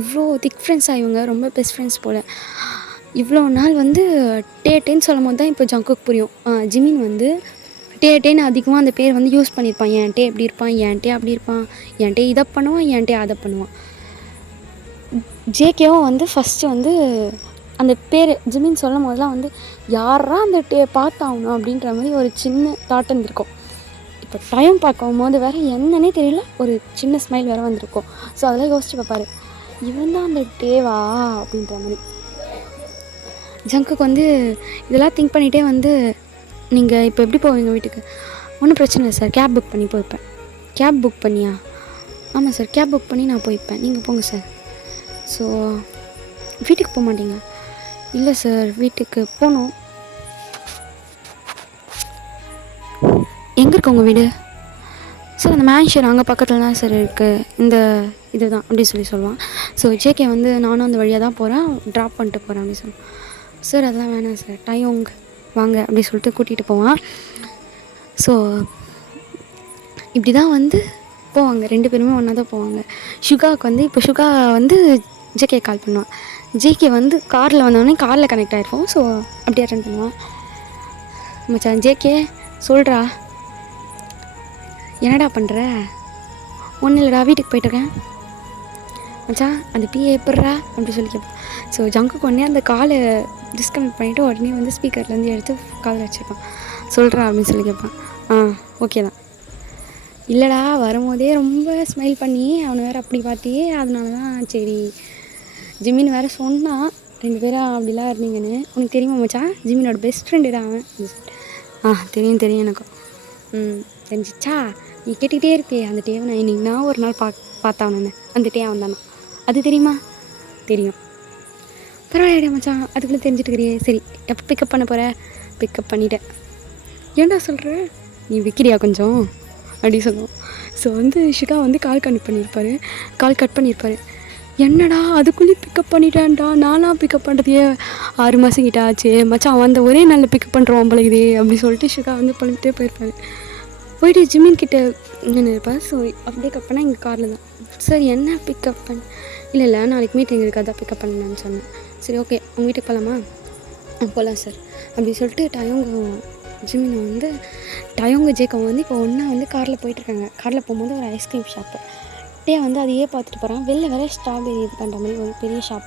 இவ்வளோ திக் ஃப்ரெண்ட்ஸாக இவங்க ரொம்ப பெஸ்ட் ஃப்ரெண்ட்ஸ் போல். இவ்வளோ நாள் வந்து டேன்னு சொல்லும் போது தான் இப்போ ஜங்குக்கு புரியும். ஜிமின் வந்து டேன்னு அதிகமாக அந்த பேர் வந்து யூஸ் பண்ணியிருப்பான். என் எப்படி இருப்பான், என் அப்படி இருப்பான், என் இதை பண்ணுவான், என் அதை பண்ணுவான். ஜேகேவும் வந்து ஃபஸ்ட்டு வந்து அந்த பேர் ஜிமின் சொல்லும் போதெல்லாம் வந்து யாரா அந்த பார்த்தாகணும் அப்படின்ற மாதிரி ஒரு சின்ன தாட் இருந்திருக்கும். இப்போ டைம் பார்க்கும்போது வேறு என்னன்னே தெரியல, ஒரு சின்ன ஸ்மைல் வேறு வந்திருக்கும். ஸோ அதெல்லாம் யோசிச்சு பார்ப்பாரு, இவன் தான் அந்த டேவா அப்படின்ற மாதிரி. ஜங்குக்கு வந்து இதெல்லாம் திங்க் பண்ணிகிட்டே வந்து, நீங்கள் இப்போ எப்படி போவீங்க வீட்டுக்கு? ஒன்றும் பிரச்சனை இல்லை சார், கேப் புக் பண்ணி போய்ப்பேன். கேப் புக் பண்ணியா? ஆமாம் சார், கேப் புக் பண்ணி நான் போய்ப்பேன், நீங்கள் போங்க சார். ஸோ வீட்டுக்கு போக மாட்டீங்க? இல்லை சார், வீட்டுக்கு போகணும். எங்கே இருக்கு உங்கள் வீடு? சார் அந்த மேன்ஷன் அங்கே பக்கத்தில் தான் சார் இருக்குது, இந்த இது தான் அப்படி சொல்லுவான். ஸோ ஜேகே வந்து நானும் அந்த வழியாக தான் போகிறேன், ட்ராப் பண்ணிட்டு போகிறேன் அப்படின்னு சொல்லுவான். சார் அதெல்லாம் வேணாம் சார், டையோங் வாங்க அப்படி சொல்லிட்டு கூட்டிகிட்டு போவான். ஸோ இப்படி தான் வந்து போவாங்க, 2 பேருமே ஒன்றா தான் போவாங்க. சுகாவுக்கு வந்து இப்போ சுகா வந்து ஜேகே கால் பண்ணுவான். ஜேகே வந்து காரில் வந்தோடனே காரில் கனெக்ட் ஆகிருப்போம். ஸோ அப்படியே அட்டன் பண்ணுவான். மச்சான் ஜேகே சொல்கிறா, என்னடா பண்ணுற? ஒன்றும் இல்லைடா, வீட்டுக்கு போய்ட்டுருக்கேன். மச்சான் அந்த பிஏ எப்பட்றா அப்படி சொல்லி கேட்பான். ஸோ ஜங்குக்கு உடனே அந்த காலை டிஸ்கனெக்ட் பண்ணிவிட்டு உடனே வந்து ஸ்பீக்கர்லேருந்து எடுத்து காதில் வச்சுருப்பான். சொல்கிறா அப்படின்னு சொல்லி கேட்பான். ஓகே தான். இல்லைடா, வரும்போதே ரொம்ப ஸ்மைல் பண்ணி அவனை வேறு அப்படி பார்த்தியே, அதனால தான் சரி. ஜிமின் வேறு சொன்னான் 2 பேரும் அப்படிலாம் இருந்தீங்கன்னு. உனக்கு தெரியுமா மச்சான், ஜிமினோட பெஸ்ட் ஃப்ரெண்டுடா அவன். தெரியும் எனக்கும். தெரிஞ்சிச்சா? நீ கேட்டுக்கிட்டே இருப்பே அந்த டேவை. நான் இன்னைக்கு நான் ஒரு நாள் பார்த்தான் அந்த டே அவன் தானா? அது தெரியுமா? தெரியும். பரவாயில்லையா மச்சான், அதுக்குள்ளே தெரிஞ்சுட்டுக்கிறியே. சரி, எப்போ பிக்கப் பண்ண போகிற? பிக்கப் பண்ணிட்டேன். ஏன்டா சொல்கிற? நீ விற்கிறியா கொஞ்சம் அப்படி சொல்லுவோம். ஸோ வந்து ஷிகா வந்து கால் கட் பண்ணியிருப்பார். என்னடா அதுக்குள்ளேயே பிக்கப் பண்ணிட்டேன்டா, நானாக பிக்கப் பண்ணுறதையே 6 மாதம் கிட்ட ஆச்சு மச்சான், வந்த ஒரே நாளில் பிக்கப் பண்ணுறோம் போல இதே அப்படி சொல்லிட்டு ஷிகா வந்து புலம்பிட்டே போயிருப்பார். போயிட்டு ஜிமின் கிட்டே நின்று இருப்பார். ஸோ அப்படியே கட் பண்ணால் எங்கள் காரில் தான். சார் என்ன பிக்கப் பண்ண? இல்லை நாளைக்கு மீட்டிங் இருக்குது, அதான் பிக்கப் பண்ணலான்னு சொன்னேன். சரி ஓகே, உங்கள் வீட்டுக்கு போகலாமா? போகலாம் சார் அப்படி சொல்லிட்டு ஜிமினை வந்து ஜேக்கம் வந்து இப்போ ஒன்றா வந்து காரில் போயிட்டுருக்காங்க. காரில் போகும்போது ஒரு ஐஸ்கிரீம் ஷாப்பு. டே வந்து அதையே பார்த்துட்டு போகிறான். வெளில வேறு ஸ்ட்ராபெரி இது பண்ணுற மாதிரி ஒரு பெரிய ஷாப்.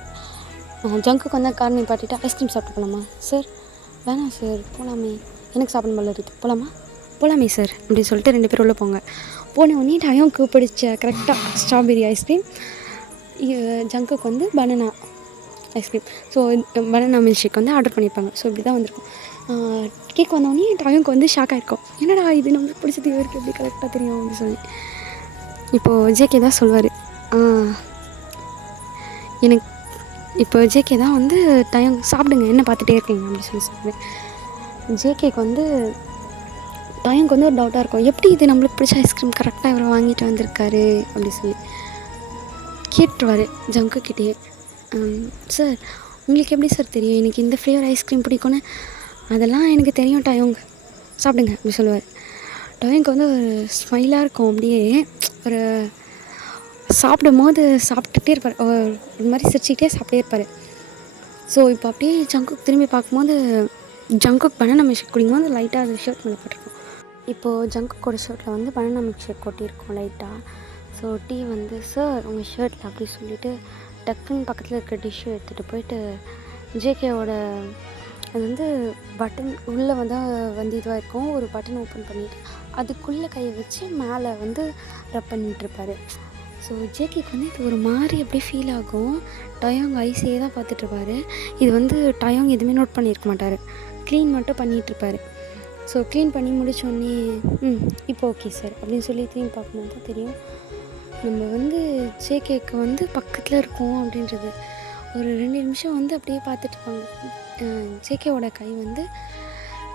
ஜங்குக்கு வந்து கார் நிப்பாட்டிட்டு ஐஸ்கிரீம் சாப்பிட்டு போகலாமா? சார் வேணாம் சார், போகலாமே, எனக்கு சாப்பிட போல இருக்குது, போகலாமே சார் அப்படின்னு சொல்லிட்டு 2 பேர் உள்ளே போங்க. போனோடனே டயோங்க்கு பிடிச்ச கரெக்டாக ஸ்ட்ராபெரி ஐஸ்கிரீம், ஜங்குக்கு வந்து banana ice cream. So banana milkshake வந்து ஆர்டர் பண்ணியிருப்பாங்க. ஸோ இப்படி தான் வந்திருக்கும். கேக் வந்தோடனே டயோங்க்கு வந்து ஷாக் ஆகிருக்கும். என்னடா இது நம்மளுக்கு பிடிச்சது இவருக்கு எப்படி கரெக்டாக தெரியும் அப்படின்னு சொல்லி. இப்போது ஜேகே தான் சொல்வார், எனக்கு இப்போ ஜேகே தான் வந்து டயோங் சாப்பிடுங்க என்ன பார்த்துட்டே இருக்கீங்க அப்படின்னு சொல்லி சொல்லுவேன். ஜேகேக்கு வந்து டயோங்க்கு வந்து ஒரு டவுட்டாக இருக்கும், எப்படி இது நம்மளுக்கு பிடிச்ச ஐஸ்கிரீம் கரெக்டாக இவரை வாங்கிட்டு வந்திருக்காரு அப்படி சொல்லி கேட்டுருவார் ஜங்குக்கிட்டே. சார் உங்களுக்கு எப்படி சார் தெரியும் எனக்கு இந்த ஃப்ளேவர் ஐஸ்கிரீம் பிடிக்கும்னு? அதெல்லாம் எனக்கு தெரியும் டயோங், சாப்பிடுங்க அப்படி சொல்லுவார். டயோங்க்கு வந்து ஒரு ஸ்மைலாக இருக்கும், அப்படியே ஒரு சாப்பிடும் போது சாப்பிட்டுட்டே இருப்பார், ஒரு மாதிரி சிரிச்சிக்கிட்டே சாப்பிட்டே இருப்பார். ஸோ இப்போ அப்படியே ஜங்குக்கு திரும்பி பார்க்கும்போது ஜங்குக்கு பனானா மில்க் ஷேக் குடிக்கும்போது லைட்டாக அது ஷர்ட் மேலே போட்டிருக்கும். இப்போது ஜங்குக்கோட ஷர்ட்டில் வந்து பனானா மில்க் ஷேக் கொட்டியிருக்கும் லைட்டாக. ஸோ டீ வந்து சார் உங்கள் ஷர்ட்டில் அப்படி சொல்லிவிட்டு டக்குன்னு பக்கத்தில் இருக்க டிஷ்ஷு எடுத்துகிட்டு போயிட்டு ஜேகேவோட அது வந்து பட்டன் உள்ளே வந்து இதுவாக இருக்கும், ஒரு பட்டன் ஓப்பன் பண்ணிவிட்டு அதுக்குள்ளே கையை வச்சு மேலே வந்து ரப் பண்ணிகிட்ருப்பார். ஸோ ஜேகேக்கு வந்து இது ஒரு மாதிரி அப்படியே ஃபீல் ஆகும். டயோங் ஐஸே தான் பார்த்துட்ருப்பாரு. இது வந்து டயோங் எதுவுமே நோட் பண்ணியிருக்க மாட்டார், க்ளீன் மட்டும் பண்ணிகிட்ருப்பார். ஸோ க்ளீன் பண்ணி முடித்தோடனே இப்போ ஓகே சார் அப்படின்னு சொல்லி திரும்பி பார்க்கும்போது தான் தெரியும் நம்ம வந்து ஜேகேக்கு வந்து பக்கத்தில் இருக்கோம் அப்படின்றது. ஒரு 2 நிமிஷம் வந்து அப்படியே பார்த்துட்ருப்பாங்க. ஜேகேவோட கை வந்து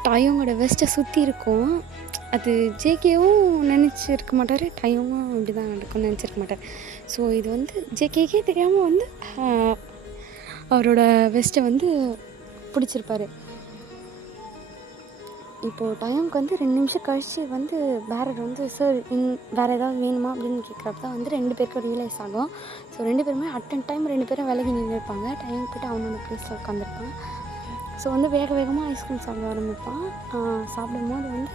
டயோங்கோட வெஸ்ட்டை சுற்றி இருக்கும். அது ஜேகேவும் நினச்சிருக்க மாட்டார், டயோங்கும் அப்படி தான் நடக்கும்னு நினச்சிருக்க மாட்டார். ஸோ இது வந்து ஜேகேக்கே தெரியாமல் வந்து அவரோட வெஸ்ட்டை வந்து பிடிச்சிருப்பார். இப்போது டயோங்க்கு வந்து 2 நிமிஷம் கழித்து வந்து பேரர் வந்து சார் வேறு ஏதாவது வேணுமா அப்படின்னு கேட்குறப்ப தான் வந்து 2 பேருக்கும் ரியலைஸ் ஆகும். ஸோ 2 பேருமே அட்டன் டைம் 2 பேரும் விலகி நின்று இருப்பாங்க. டயோங் போய்ட்டு அவனோட ப்ளேஸில் உட்காந்துருப்பான். ஸோ வந்து வேகமாக ஐஸ்கிரீம் சாப்பிட ஆரம்பிப்பான். சாப்பிடும்போது வந்து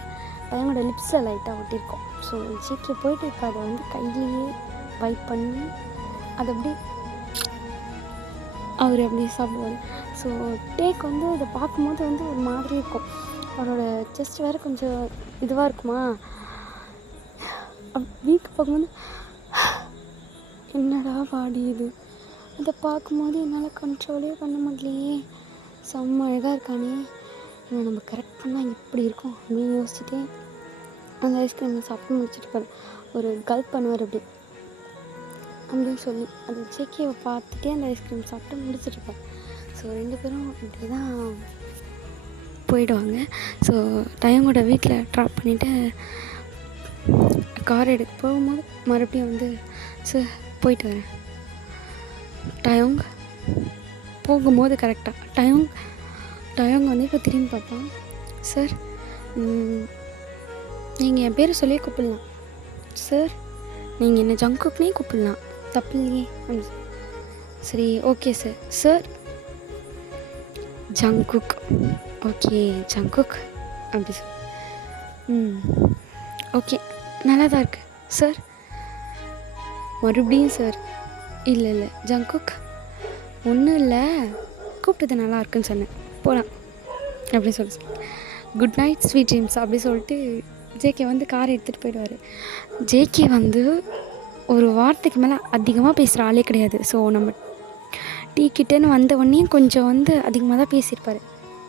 டயோங்கோட லிப்ஸில் லைட்டாக ஒட்டியிருக்கும். ஸோ ஜேகே போய்ட்டு இப்போ அதை வந்து கையிலேயே வைப் பண்ணி அதை அப்படி அவர் அப்படியே சாப்பிடுவார். ஸோ டேக் வந்து இதை பார்க்கும்போது வந்து ஒரு மாதிரி இருக்கும், அவரோட செஸ்ட் வேறு கொஞ்சம் இதுவாக இருக்குமா. பார்க்கும்போது என்னடா பாடி இது, அதை பார்க்கும்போது என்னால் கண்ட்ரோலே பண்ண முடியலையே, செம்ம அழகாக இருக்கானே, இவன் நம்ம கரெக்ட் பண்ணால் இப்படி இருக்கும் அப்படின்னு யோசிச்சுட்டு அந்த ஐஸ்கிரீமை சாப்பிட்டு முடிச்சுட்டு பாரு ஒரு கல்ப் பண்ணுவார் அப்படின்னு சொல்லி அந்த ஜேகேவை பார்த்துட்டே அந்த ஐஸ்கிரீம் சாப்பிட்டு முடிச்சிட்ருப்பார். ஸோ 2 பேரும் இப்படி தான் போயிடுவாங்க. ஸோ டயங்கோட வீட்டில் ட்ராப் பண்ணிவிட்டு கார் எடுக்க போகும்போது மறுபடியும் வந்து சார் போயிட்டு வரேன். டயோங் போகும்போது கரெக்டாக டயோங் வந்து இப்போ திரும்பி பார்ப்பான். சார் நீங்கள் என் பேரை சொல்லியே கூப்பிடலாம் சார், நீங்கள் என்ன ஜங்குக்னே கூப்பிடலாம், தப்பு இல்லையே. சரி okay sir. Sir Jungkook, okay Jungkook அப்படி சார். ஓகே நல்லா தான் இருக்கு சார். மறுபடியும் சார். இல்லை ஜங்குக் ஒன்றும் இல்லை, கூப்பிட்டது நல்லா இருக்குன்னு சொன்னேன், போகலாம் அப்படின்னு சொல்லி குட் நைட் ஸ்வீட் ட்ரீம்ஸ் அப்படி சொல்லிட்டு ஜேகே வந்து காரை எடுத்துகிட்டு போயிடுவார். ஜேகே வந்து ஒரு வாரத்துக்கு மேலே அதிகமாக பேசுகிற ஆளே கிடையாது. ஸோ நம்ம டீ கிட்டேன்னு வந்த உடனே கொஞ்சம் வந்து அதிகமாக தான் பேசியிருப்பார்.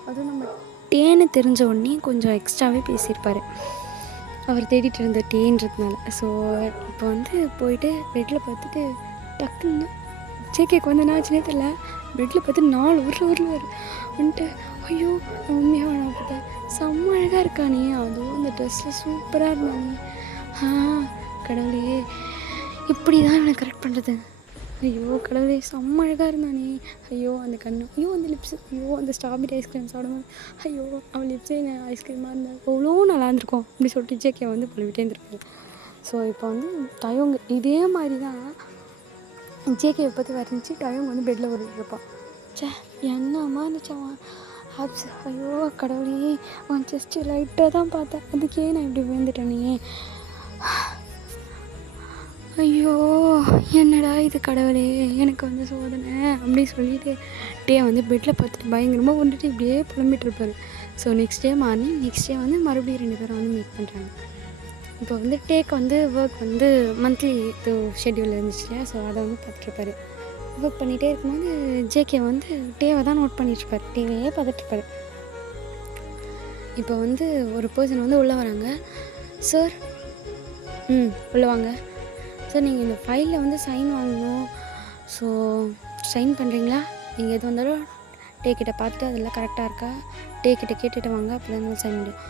அதுவும் நம்ம டேன்னு தெரிஞ்ச உடனே கொஞ்சம் எக்ஸ்ட்ராவே பேசியிருப்பார், அவர் தேடிட்டு இருந்த டேன்றதுனால. ஸோ இப்போ வந்து போயிட்டு பெட்டில் பார்த்துட்டு டக்குன்னு ஜேகேக்கு வந்து என்ன ஆச்சுன்னே தெரியல, பெட்டில் பார்த்து 4 உருள் வந்துட்டு ஐயோ உண்மையாக நான் பார்த்தேன், செம்ம அழகாக இருக்கானே, அதுவும் அந்த ட்ரெஸ்ஸில் சூப்பராக இருந்தானே, கடவுளே இப்படி தான் இவனை கரெக்ட் பண்ணுறது, ஐயோ கடவுளே செம்ம அழகாக இருந்தானே, ஐயோ அந்த கண்ணு, ஐயோ அந்த லிப்ஸு, ஐயோ அந்த ஸ்ட்ராபெரி ஐஸ்கிரீம் சாப்பிடும்போது ஐயோ அவன் லிப்ஸே ஐஸ்கிரீமாக இருந்தால் எவ்வளோ நல்லா இருந்திருக்கும் அப்படி சொல்லிட்டு ஜேகே வந்து பண்ணிவிட்டே இருந்திருப்பாரு. ஸோ இப்போ வந்து டயோங் இதே மாதிரி தான் ஜேகேவை பற்றி வரைஞ்சி டயோங் வந்து பெட்டில் ஓடிட்டுருப்பான். சே என்னம்மா இருந்துச்சான் ஆப்ஸ், ஐயோ கடவுளே அவன் ஜஸ்ட்டு லைட்டாக தான் பார்த்தேன், அதுக்கே நான் இப்படி விழுந்துட்டேனே, ஐயோ என்னடா இது கடவுளே எனக்கு வந்து சோதனை அப்படி சொல்லிட்டு டே வந்து பெட்டில் பார்த்துட்டு பயங்கரமாக வந்துட்டு இப்படியே புலம்பிகிட்ருப்பார். ஸோ நெக்ஸ்ட் டே வந்து மறுபடியும் 2 பேரும் வந்து மீட் பண்ணுறாங்க. இப்போ வந்து டேக்கு வந்து ஒர்க் வந்து மந்த்லி இது ஷெட்யூல் இருந்துச்சு இல்லையா, ஸோ அதை வந்து பார்த்துட்ருப்பாரு. ஒர்க் பண்ணிகிட்டே இருக்கும்போது ஜேகே வந்து டேவை தான் நோட் பண்ணிட்டுருப்பார், டேவையே பார்த்துட்ருப்பாரு. இப்போ வந்து ஒரு பர்சன் வந்து உள்ளே வராங்க. சார் உள்ளே வாங்க சார், நீங்கள் இந்த ஃபைலில் வந்து சைன் வாங்கணும், ஸோ சைன் பண்ணுறீங்களா, நீங்கள் எது வந்தாலும் டேக்கிட்ட பார்த்துட்டு அதெல்லாம் கரெக்டாக இருக்கா டேக்கிட்ட கேட்டுட்டு வாங்க, அப்போ தான் சைன் முடியும்.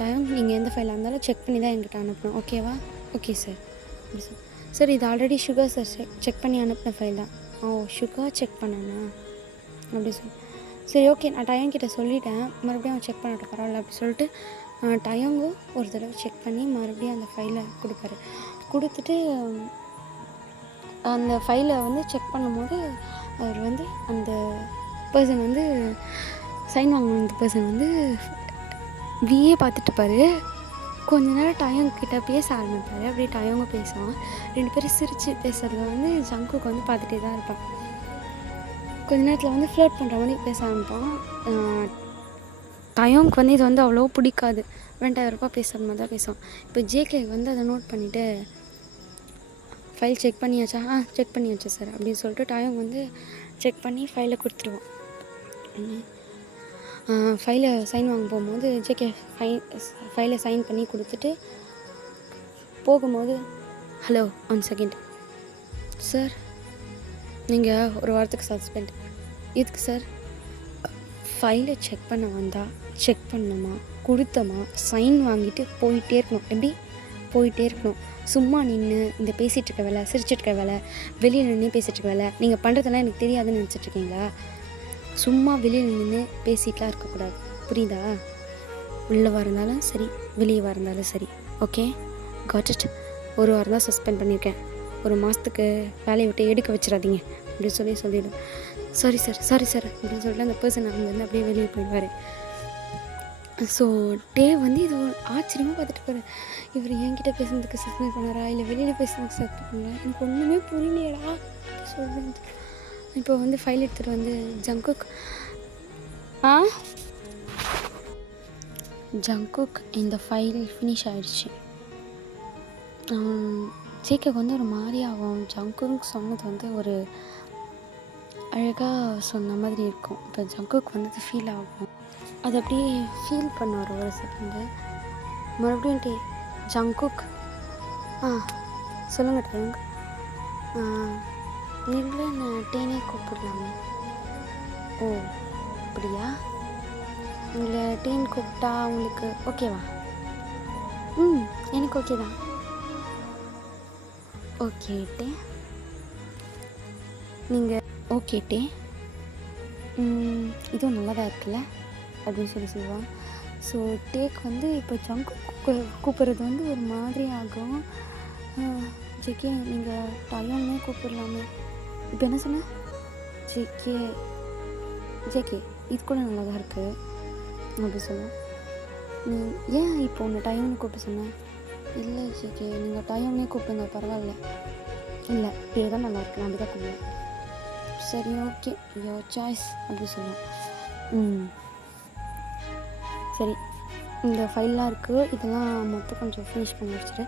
டைம் நீங்கள் எந்த ஃபைலாக இருந்தாலும் செக் பண்ணி தான் என்கிட்ட அனுப்பணும், ஓகேவா? Okay sir. அப்படி சார் சார் இது ஆல்ரெடி சுகர் சார் செக் பண்ணி அனுப்பின ஃபைல் தான். ஓ சுகர் செக் பண்ணானா அப்படி சார். சரி ஓகே நான் டயங்கிட்ட சொல்லிட்டேன், மறுபடியும் அவன் செக் பண்ணட்டும் பரவாயில்ல அப்படி சொல்லிட்டு டயங்கும் ஒரு தடவை செக் பண்ணி மறுபடியும் அந்த ஃபைலை கொடுப்பாரு. கொடுத்துட்டு அந்த ஃபைலை வந்து செக் பண்ணும்போது அவர் வந்து அந்த பர்சன் வந்து சைன் வாங்கின அந்த பர்சன் வந்து விஏ பார்த்துட்டுப்பாரு. கொஞ்ச நேரம் டயங்கிட்ட பேச ஆரம்பிப்பார். அப்படியே டயங்க பேசுவான். 2 பேரும் சிரித்து பேசுகிறத வந்து ஜங்குக்கு வந்து பார்த்துட்டே தான் இருப்பான். கொஞ்ச நேரத்தில் வந்து ஃப்ளர்ட் பண்ணுற மாதிரி பேச ஆரம்பிப்பான். டயோங்க்கு வந்து இது வந்து அவ்வளோ பிடிக்காது, 2000 ரூபாய் பேசுகிற மாதிரி தான் பேசுவான். இப்போ ஜேகே வந்து அதை நோட் பண்ணிவிட்டு ஃபைல் செக் பண்ணியாச்சா, செக் பண்ணியாச்சு சார் அப்படின்னு சொல்லிட்டு டயோங் வந்து செக் பண்ணி ஃபைலை கொடுத்துருவான். ஃபைலை சைன் வாங்க போகும்போது ஜேகே ஃபைலை சைன் பண்ணி கொடுத்துட்டு போகும்போது ஹலோ 1 செகண்ட் சார், நீங்கள் ஒரு வாரத்துக்கு சஸ்பெண்ட். எதுக்கு சார்? ஃபைலை செக் பண்ண வந்தால் செக் பண்ணணுமா, கொடுத்தோமா, சைன் வாங்கிட்டு போயிட்டே இருக்கணும். எப்படி போயிட்டே இருக்கணும்? சும்மா நின்று இந்த பேசிகிட்டு இருக்க வேலை, சிரிச்சிட்ருக்க வேலை, வெளியில் நின்று பேசிகிட்ருக்க வேலை, நீங்கள் பண்ணுறதெல்லாம் எனக்கு தெரியாதுன்னு நினச்சிட்ருக்கீங்களா? சும்மா வெளியில் நின்று பேசிகிட்டுலாம் இருக்கக்கூடாது, புரியுதா? உள்ளே இருந்தாலும் சரி, வெளியே இருந்தாலும் சரி, ஓகே காட் இட். 1 வாரம் தான் சஸ்பெண்ட் பண்ணியிருக்கேன், 1 மாதத்துக்கு வேலையை விட்டு எடுக்க வச்சிடாதீங்க அப்படின்னு சொல்லிவிடும். சாரி சார் அப்படின்னு சொல்லிட்டு அந்த பர்சன் அங்கேருந்து அப்படியே வெளியே போயிடுவார். ஸோ டே வந்து இது ஆச்சரியமாக பார்த்துட்டு போகிறேன், இவர் என்கிட்ட பேசுனதுக்கு சஸ்பெண்ட் பண்ணாரா இல்லை வெளியில் பேசுனதுக்கு சஸ்பெண்ட் பண்ணாரா, எனக்கு ஒன்றுமே புரியலையடா சொல்கிறேன். இப்போ வந்து ஃபைல் எடுத்துகிட்டு வந்து ஜங்குக் இந்த ஃபைல் ஃபினிஷ் ஆகிடுச்சு, ஜேகேக்கு வந்து ஒரு மாதிரி ஆகும். ஜங்குக்கு சொன்னது வந்து ஒரு அழகாக சொன்ன மாதிரி இருக்கும். இப்போ ஜங்குக்கு வந்து ஃபீல் ஆகும். அது அப்படியே ஃபீல் பண்ணார் ஒரு செகண்டு. மறுபடியும் ஜங்குக் சொல்லுங்கள் டேங். நீங்களே நான் டேனே கூப்பிடலாமே. ஓ அப்படியா? உங்களை டேன் கூப்பிட்டா உங்களுக்கு ஓகேவா? எனக்கு ஓகே தான். ஓகே டே, நீங்கள் ஓகே டே, இதுவும் நல்லா தான் இருக்குல்ல அப்படின்னு சொல்லுவான். ஸோ டேக் வந்து இப்போ ஜங்கு கூப்பிட்றது வந்து ஒரு மாதிரி ஆகும். ஜேகே நீங்கள் டயோன்னே கூப்பிடலாமே. இப்போ என்ன சொன்ன? ஜேகே இது கூட நல்லா தான் இருக்குது அப்படி சொல்லுவேன். நீ ஏன் இப்போ உன்னை டயோன்னு கூப்பிட்டு சொன்னேன்? இல்லை ஜேகே, நீங்கள் டயோன்னே கூப்பிடுங்க, பரவாயில்ல. இல்லை பேர் தான் நல்லா இருக்கு, நான் அப்படி தான் கூப்பிடுவேன். சரி ஓகே, யோர் சாய்ஸ் அப்படி சொல்லுவேன். சரி, இந்த ஃபைல்லாம் இருக்குது, இதெல்லாம் மொத்தம் கொஞ்சம் ஃபினிஷ் பண்ணி வச்சுட்டு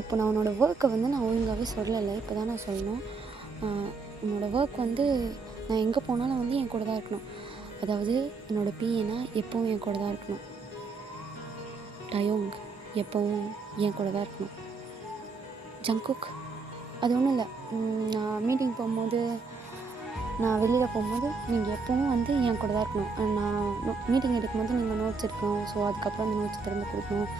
இப்போ நான் உன்னோட ஒர்க்கை வந்து நான் ஒழுங்காகவே சொல்லலை, இப்போ தான் நான் சொல்லணும். உன்னோட ஒர்க் வந்து நான் எங்கே போனாலும் வந்து என் கூட தான் இருக்கணும். அதாவது என்னோடய பிஏனா எப்போவும் என் கூட தான் இருக்கணும். டயோங் எப்போவும் என் கூட தான் இருக்கணும். ஜங்குக் அது ஒன்றும் இல்லை, நான் மீட்டிங் போகும்போது, நான் வெளியில் போகும்போது நீங்கள் எப்போவும் வந்து என் கூட தான் இருக்கணும். நான் மீட்டிங் எடுக்கும்போது நீங்கள் நோட்ஸ் எடுக்கணும். ஸோ அதுக்கப்புறம் அந்த நோட்ஸை திரும்ப கொடுக்கணும்.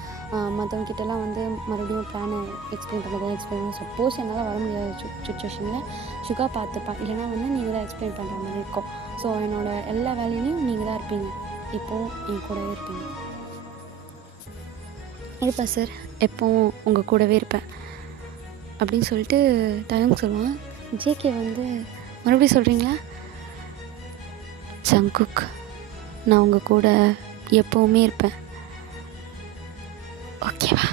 மற்றவங்ககிட்டலாம் வந்து மறுபடியும் பிளானை எக்ஸ்பிளைன் பண்ணணும். சப்போஸ் என்னால் வர முடியாத சுச்சுவேஷனில் சுகா பார்த்துப்பான், இல்லைனா வந்து நீங்கள் தான் எக்ஸ்பிளைன் பண்ணுற மாதிரி இருக்கும். ஸோ என்னோடய எல்லா வேலையிலையும் நீங்கள் தான் இருப்பீங்க, எப்போவும் என் கூடவே இருப்பீங்க. இருப்பேன் சார், எப்போவும் உங்கள் கூடவே இருப்பேன் அப்படின்னு சொல்லிட்டு டயோங் சொல்லுவான். ஜேகே வந்து மறுபடியும் சொல்கிறீங்களா? ஜங்குக், நான் உங்கள் கூட எப்போவுமே இருப்பேன், ஓகேவா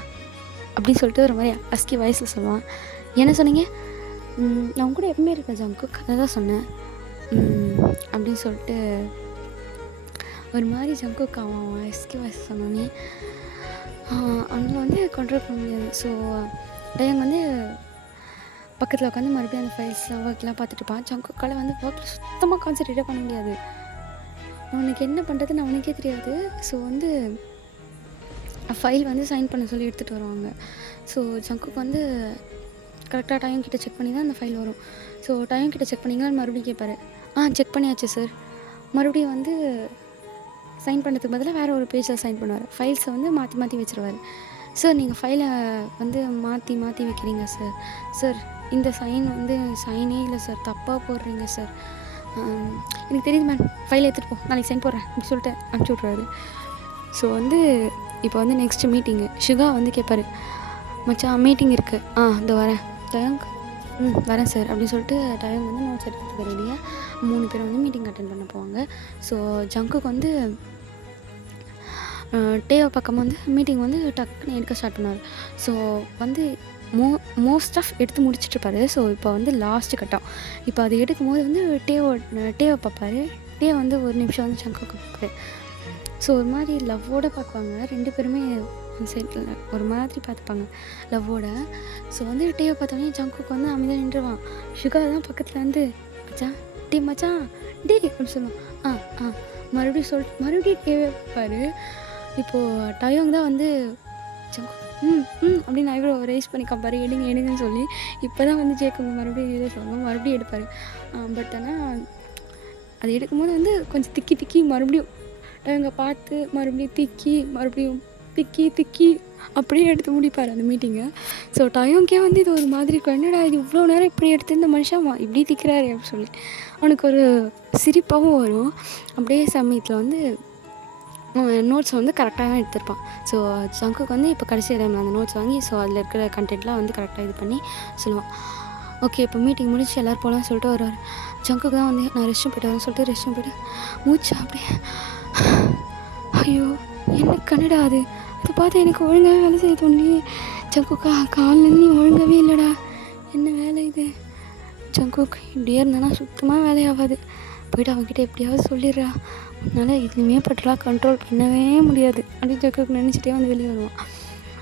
அப்படின்னு சொல்லிட்டு ஒரு மாதிரி அஸ்கி வயசில் சொல்லுவான். என்ன சொன்னீங்க? நான் உங்க கூட எப்பவுமே இருப்பேன் ஜங்குக், அதை தான் சொன்னேன் அப்படின்னு சொல்லிட்டு ஒரு மாதிரி ஜங்குக் அவன் அஸ்கி வயசு சொன்னோன்னே அவனை வந்து கண்ட்ரோல் பண்ண முடியாது. ஸோ டயங் வந்து பக்கத்தில் உட்காந்து மறுபடியும் அந்த ஃபைல்ஸ்லாம் ஒர்க்லாம் பார்த்துட்டு இருப்பான். ஜங்குக்கால் வந்து ஒர்க்கில் சுத்தமாக கான்சன்ட்ரேட்டாக பண்ண முடியாது. அவனுக்கு என்ன பண்ணுறதுன்னு அவனுக்கே தெரியாது. ஸோ வந்து ஃபைல் வந்து சைன் பண்ண சொல்லி எடுத்துகிட்டு வருவாங்க. ஸோ ஜங்குக்கு வந்து கரெக்டாக டைம் கிட்ட செக் பண்ணி தான் அந்த ஃபைல் வரும். ஸோ டைம் கிட்ட செக் பண்ணிங்களான்னு மறுபடியும் கேட்பாரு. செக் பண்ணியாச்சு சார். மறுபடியும் வந்து சைன் பண்ணுறதுக்கு பதிலாக வேறு ஒரு பேஜில் சைன் பண்ணுவார். ஃபைல்ஸை வந்து மாற்றி மாற்றி வச்சுருவார். சார் நீங்கள் ஃபைலை வந்து மாற்றி மாற்றி வைக்கிறீங்க சார். சார் இந்த சைன் வந்து சைனே இல்லை சார், தப்பாக போடுறீங்க சார். எனக்கு தெரியுது மேம், ஃபைலை எடுத்துகிட்டு போ, நாளைக்கு சைன் போடுறேன் அப்படின்னு சொல்லிட்டு அனுப்பிச்சி விட்ருவாரு. ஸோ வந்து இப்போ வந்து நெக்ஸ்ட்டு மீட்டிங்கு சுகா வந்து கேட்பாரு, மச்சான் மீட்டிங் இருக்குது, இதோ வரேன். டயங் வரேன் சார் அப்படின்னு சொல்லிட்டு டயங் வந்து நோட்ஸ் எடுத்துகிட்டு ரெடியாக 3 பேர் வந்து மீட்டிங் அட்டென்ட் பண்ண போவாங்க. ஸோ ஜங்குக்கு வந்து டேவை பக்கம் வந்து மீட்டிங் வந்து டக்குன்னு எடுக்க ஸ்டார்ட் பண்ணார். ஸோ வந்து மோஸ்ட் ஆஃப் எடுத்து முடிச்சிட்ருப்பாரு. ஸோ இப்போ வந்து லாஸ்ட்டு கட்டம். இப்போ அது எடுக்கும்போது வந்து டேவை பார்ப்பாரு. டே வந்து ஒரு நிமிஷம் வந்து ஜங்குக்கு பார்ப்பாரு. ஸோ ஒரு மாதிரி லவ்வோடு பார்க்குவாங்க 2 பேருமே. சைடில் ஒரு மாதிரி பார்த்துப்பாங்க லவ்வோட. ஸோ வந்து டேவை பார்த்தோன்னே ஜங்குக்கு வந்து அமைதியாக நின்றுவான். சுகா தான் பக்கத்தில் வந்து மச்சான் டே மச்சான் டே அப்படின்னு சொல்லுவான். மறுபடியும் டேவை பார்ப்பாரு. இப்போது டயோங் தான் வந்து ஜங்கு அப்படின்னு ஐப்ரோ ரைஸ் பண்ணி காப்பாரு, எடுங்கன்னு சொல்லி. இப்போ தான் வந்து ஜேக்குங்க மறுபடியும் ரியலைஸ் ஆகும், மறுபடியும் எடுப்பார். பட் ஆனால் அது எடுக்கும்போது வந்து கொஞ்சம் திக்கி மறுபடியும் டயோங்கை பார்த்து மறுபடியும் திக்கி அப்படியே எடுத்து முடிப்பார் அந்த மீட்டிங்கை. ஸோ டயோங்கே வந்து இது ஒரு மாதிரி இருக்கும், என்னடா இது இவ்வளோ நேரம் இப்படி எடுத்து இந்த மனுஷன் இப்படி திக்கிறாரு அப்படின்னு சொல்லி அவனுக்கு ஒரு சிரிப்பாகவும் வரும். அப்படியே சமயத்தில் வந்து நோட்ஸ் வந்து கரெக்டாக தான் எடுத்திருப்பான். ஸோ ஜங்குக்கு வந்து இப்போ கடைசி டைமில் அந்த நோட்ஸ் வாங்கி ஸோ அதில் இருக்கிற கண்டென்ட்லாம் வந்து கரெக்டாக இது பண்ணி சொல்லுவான். ஓகே இப்போ மீட்டிங் முடிச்சு எல்லோரும் போகலான்னு சொல்லிட்டு வருவார். ஜங்குக்கு தான் வந்து நான் ரெஸ்ட் ரூம் போய்ட்டு வரேன்னு சொல்லிட்டு ரெஸ்ட் ரூம் போய்ட்டு மூச்சு அப்படியே ஐயோ என்ன கன்னடா அது பார்த்து எனக்கு ஒழுங்காகவே வேலை செய்ய தோண்டி. ஜங்குக்கா காலிலேருந்து நீ ஒழுங்காகவே இல்லைடா, என்ன வேலை இது? ஜங்குக்கு இப்படியே இருந்தானா சுத்தமாக வேலையாகாது, போய்ட்டு அவன்கிட்ட எப்படியாவது சொல்லிடுறா, அதனால் இதுவுமே பட்டெல்லாம் கண்ட்ரோல் பண்ணவே முடியாது அப்படின்னு ஜங்குக்கு நினச்சிட்டே வந்து வெளியே வருவான்.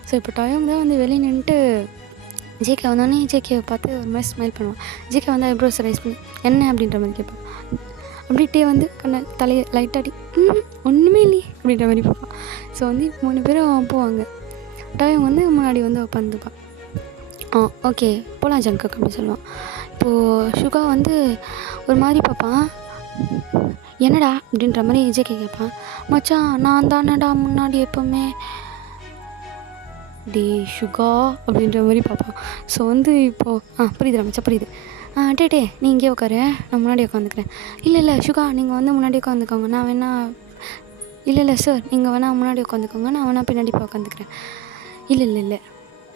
ஸோ இப்போ டயோங் தான் வந்து வெளியே நின்றுட்டு ஜேகே வந்தோடனே ஜேகேவை பார்த்து ஒரு மாதிரி ஸ்மைல் பண்ணுவான். ஜேகே வந்து ஐப்ரோஸ் ரைஸ் பண்ணி என்ன அப்படின்ற மாதிரி கேட்பான். அப்படின்ட்டே வந்து கண்ணை தலையை லைட்டாடி ஒன்றுமே இல்லையே அப்படின்ற மாதிரி பார்ப்பான். ஸோ வந்து 3 பேரும் போவாங்க. டாயம் வந்து முன்னாடி வந்து உட்காந்துப்பான். ஓகே போகலாம் ஜங்குக் அப்படின்னு சொல்லுவான். இப்போது சுகா வந்து ஒரு மாதிரி பார்ப்பான். என்னடா அப்படின்ற மாதிரி ஜேகே கேட்பான். மச்சான் நான் தானடா முன்னாடி எப்போவுமே டே சுகா அப்படின்ற மாதிரி பார்ப்பான். ஸோ வந்து இப்போது புரியுதுடா மச்சா புரியுது. டே நீ இங்கே உட்காரு, நான் முன்னாடி உட்காந்துக்கிறேன். இல்லை சுகா நீங்கள் வந்து முன்னாடி உட்காந்துக்கோங்க, நான் வேணா இல்லை சார் நீங்கள் வேணா முன்னாடி உட்காந்துக்கோங்க, நான் வேணா பின்னாடி போய் உட்காந்துக்கிறேன். இல்லை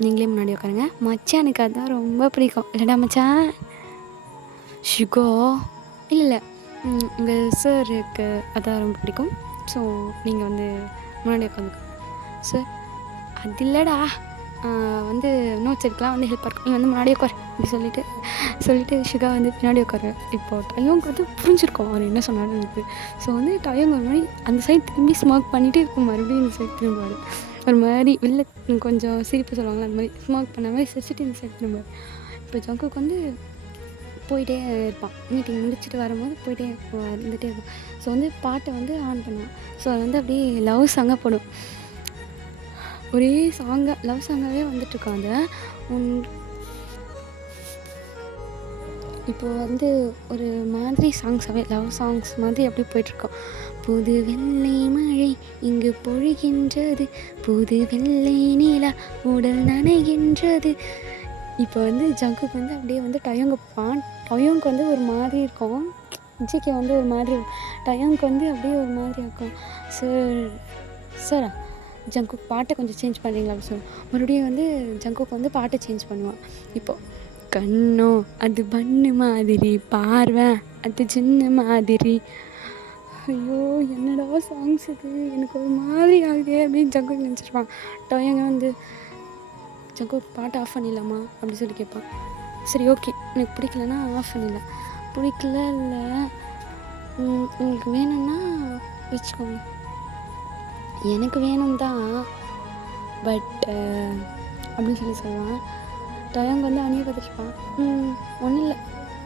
நீங்களே முன்னாடி உட்காருங்க மச்சான், எனக்கு அதுதான் ரொம்ப பிடிக்கும். இல்லைடா மச்சான் சுகா இல்லை உங்கள் சாருக்கு அதான் ரொம்ப பிடிக்கும். ஸோ நீங்கள் வந்து முன்னாடி உட்காந்துக்கோங்க சார். அது இல்லைடா வந்து நோட்ஸ் எடுக்கலாம் வந்து ஹெல்ப்பாக இருக்கும், நீ வந்து முன்னாடி உட்கார் அப்படி சொல்லிவிட்டு சுகா வந்து பின்னாடி உட்காரு. இப்போது டயோங்க்கு வந்து புரிஞ்சிருக்கும் அவர் என்ன சொன்னாலும் எனக்கு. ஸோ வந்து டயோங் ஒரு மாதிரி அந்த சைட் திரும்பி ஸ்மோக் பண்ணிவிட்டு இப்போ மறுபடியும் இந்த சைட் திரும்புவார். ஒரு மாதிரி வெளில கொஞ்சம் சிரிப்பு சொல்லுவாங்களா அந்த மாதிரி ஸ்மோக் பண்ண மாதிரி சிரிச்சிட்டு இந்த சைட் திரும்புவார். இப்போ ஜங்குக்கு வந்து போயிட்டே இருப்பான். மீட்டிங் முடிச்சுட்டு வரும்போது போயிட்டே வந்துகிட்டே இருப்பான். ஸோ வந்து பாட்டை வந்து ஆன் பண்ணுவான். ஸோ அது வந்து அப்படியே லவ் சாங்காக போடும். ஒரே லவ் சாங்காகவே வந்துட்டுருக்கோம். அதை இப்போது வந்து ஒரு மாதிரி சாங்ஸாகவே லவ் சாங்ஸ் மாதிரி அப்படியே போயிட்டுருக்கோம். புது வெள்ளை மழை இங்கு பொழிகின்றது, புது வெள்ளை நிலா உடல் நனைகின்றது. இப்போ வந்து ஜங்குக்கு வந்து அப்படியே வந்து டயோங்க்கு வந்து ஒரு மாதிரி இருக்கும், ஜிகே வந்து ஒரு மாதிரி, டயோங்க்கு வந்து அப்படியே ஒரு மாதிரி இருக்கும். சார் ஜங்குக் பாட்டை கொஞ்சம் சேஞ்ச் பண்ணுறீங்களா அப்படின்னு சொல்லுவான். மறுபடியும் வந்து ஜங்குக் வந்து பாட்டை சேஞ்ச் பண்ணுவான். இப்போது கண்ணோ அது பண்ணு மாதிரி, பார்வை அது சின்ன மாதிரி. ஐயோ என்னடா சாங்ஸ் இது, எனக்கு ஒரு மாதிரி ஆகுதே அப்படின்னு ஜங்குக் நினச்சிருப்பான். டயோங்க வந்து ஜங்குக் பாட்டை ஆஃப் பண்ணிடலாமா அப்படி சொல்லி கேட்பான். சரி ஓகே எனக்கு பிடிக்கலன்னா ஆஃப் பண்ணிடலாம். பிடிக்கல இல்லை உங்களுக்கு வேணும்னா வச்சுக்கோங்க, எனக்கு வேணும் தான் பட் அப்படின்னு சொல்லுவான். டயோங் வந்து அணியை பார்த்துருப்பான். ஒன்றும் இல்லை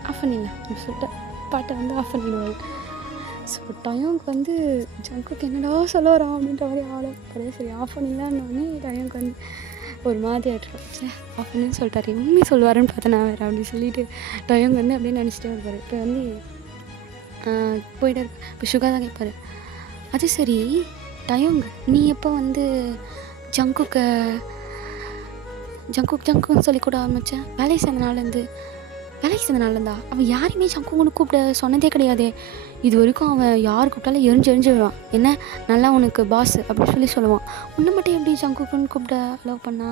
ஆஃப் பண்ணிடலாம் அப்படின்னு சொல்லிட்டு பாட்டை வந்து ஆஃப் பண்ணிடுவாள். ஸோ டயோங்க்கு வந்து ஜங்குக்கு என்னடா சொல்ல வரான் அப்படின்ற மாதிரி ஆட சரி ஆஃப் பண்ணிடலான்னொடனே டயோங்க்கு வந்து ஒரு மாதிரி ஆகிட்டுருக்கோம். சே ஆஃப் பண்ணுன்னு சொல்லிட்டாரு, உண்மை சொல்லுவாருன்னு பார்த்தா நான் வேறு அப்படின்னு சொல்லிட்டு டயோங் வந்து அப்படியே நினச்சிட்டே இருப்பார். இப்போ வந்து போயிட்டே இருப்பேன். இப்போ சுகா தான் கேட்பார், அது சரி டயோங் நீ எப்போ வந்து ஜங்குக்குன்னு சொல்லி கூட ஆரம்பித்தேன்? வேலைக்கு சேர்ந்த நாள்லேருந்தா அவன் யாரையுமே ஜங்குக்குன்னு கூப்பிட சொன்னதே கிடையாதே. இது வரைக்கும் அவன் யார் கூப்பிட்டாலும் எரிஞ்சு விடுவான். என்ன நல்லா உனக்கு பாஸ் அப்படின்னு சொல்லுவான். உன்னை மட்டும் எப்படி ஜங்குக்குன்னு கூப்பிட அலோவ் பண்ணா?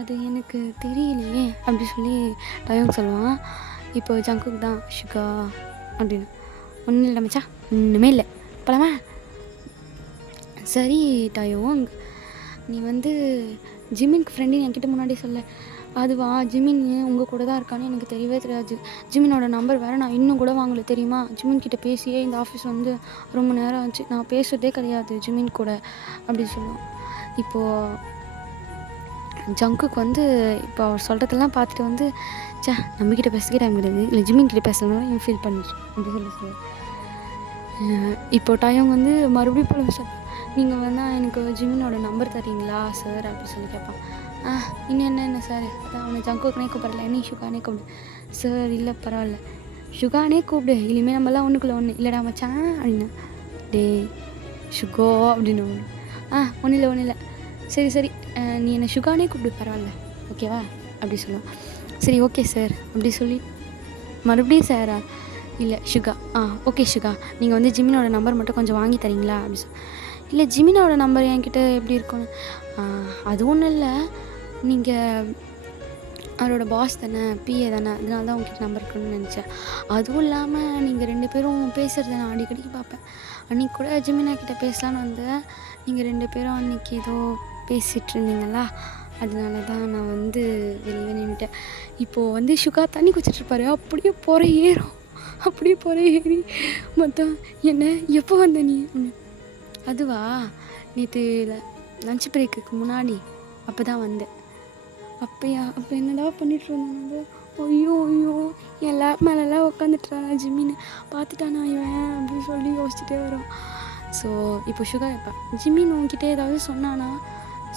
அது எனக்கு தெரியலையே அப்படி சொல்லி டயோங் சொல்லுவான். இப்போ ஜங்குக் தான் சுகா அப்படின்னு. ஒன்றும் இல்லை மச்சா, ஒன்றுமே இல்லை, போலாமா? சரி டயோங் நீ வந்து ஜிமின்க்கு ஃப்ரெண்டு என்கிட்ட முன்னாடி சொல்ல. அதுவா ஜிமின் உங்கள் கூட தான் இருக்கான்னு எனக்கு தெரியவே தெரியாது. ஜிமினோட நம்பர் வேறு நான் இன்னும் கூட வாங்கலை தெரியுமா? ஜிமின் கிட்டே பேசியே இந்த ஆஃபீஸ் வந்து ரொம்ப நேரம் ஆச்சு, நான் பேசுகிறதே கிடையாது ஜிமின் கூட அப்படி சொல்லுவோம். இப்போது ஜங்குக்கு வந்து இப்போ அவர் சொல்கிறதெல்லாம் பார்த்துட்டு வந்து நம்மக்கிட்ட பேசுகிறே டைம் கிடையாது, இல்லை ஜிமின் கிட்டே பேசுகிறதுனால என் ஃபீல் பண்ணிச்சு அப்படி சொல்லுவார். இப்போ டயோங் வந்து மறுபடியும் போல நீங்கள் வேணால் எனக்கு ஜிமினோட நம்பர் தரீங்களா சார் அப்படி சொல்லி கேட்பான். இன்னும் என்ன சார், அதான் அவனை ஜங்குக்குனே கூப்பிடல, நீ சுகானே கூப்பிடு. சார் இல்லை பரவாயில்ல சுகானே கூப்பிடு, இனிமேல் நம்மளாம் ஒன்றுக்குள்ள ஒன்று இல்லைடா மச்சான் அப்படின்னு. டே சுகோ அப்படின்னு ஒன்றும் இல்லை சரி நீ என்னை சுகானே கூப்பிடு பரவாயில்ல ஓகேவா அப்படி சொல்லுவான். சரி ஓகே சார் அப்படி சொல்லி மறுபடியும் சாரா இல்லை சுகா ஓகே சுகா நீங்கள் வந்து ஜிமினோட நம்பர் மட்டும் கொஞ்சம் வாங்கி தரீங்களா அப்படி இல்லை ஜிமினோட நம்பர் என்கிட்ட எப்படி இருக்கும்னு. அது ஒன்றும் இல்லை, நீங்கள் அவரோட பாஸ் தானே, பிஏ தானே, அதனால தான் உங்ககிட்ட நம்பர் இருக்குன்னு நினச்சேன். அதுவும் இல்லாமல் நீங்கள் 2 பேரும் பேசுகிறத நான் அடிக்கடிக்கு பார்ப்பேன். அன்றைக்கி கூட ஜிமினா கிட்டே பேசலான்னு வந்தேன், நீங்கள் 2 பேரும் அன்றைக்கி ஏதோ பேசிகிட்டு இருந்தீங்களா, அதனால தான் நான் வந்து வெளியே நின்றுட்டேன். இப்போது வந்து சுகா தண்ணி குடிச்சிட்ருப்பாரு, அப்படியே போகிற ஏறி மொத்தம் என்ன எப்போ வந்த நீ? அதுவா நேற்று லஞ்ச் பிரேக்குக்கு முன்னாடி அப்போ தான் வந்தேன். அப்போயா அப்போ என்னடா பண்ணிட்டு இருந்தோம் நம்ம. ஐயோ ஐயோ என் லேப் மேலெல்லாம் உட்காந்துட்டானா ஜிம்மின்னு பார்த்துட்டானா இவன் அப்படின்னு சொல்லி யோசிச்சுட்டே வரும். ஸோ இப்போ சுகா கேட்பேன், ஜிம்மின் உங்ககிட்ட ஏதாவது சொன்னானா?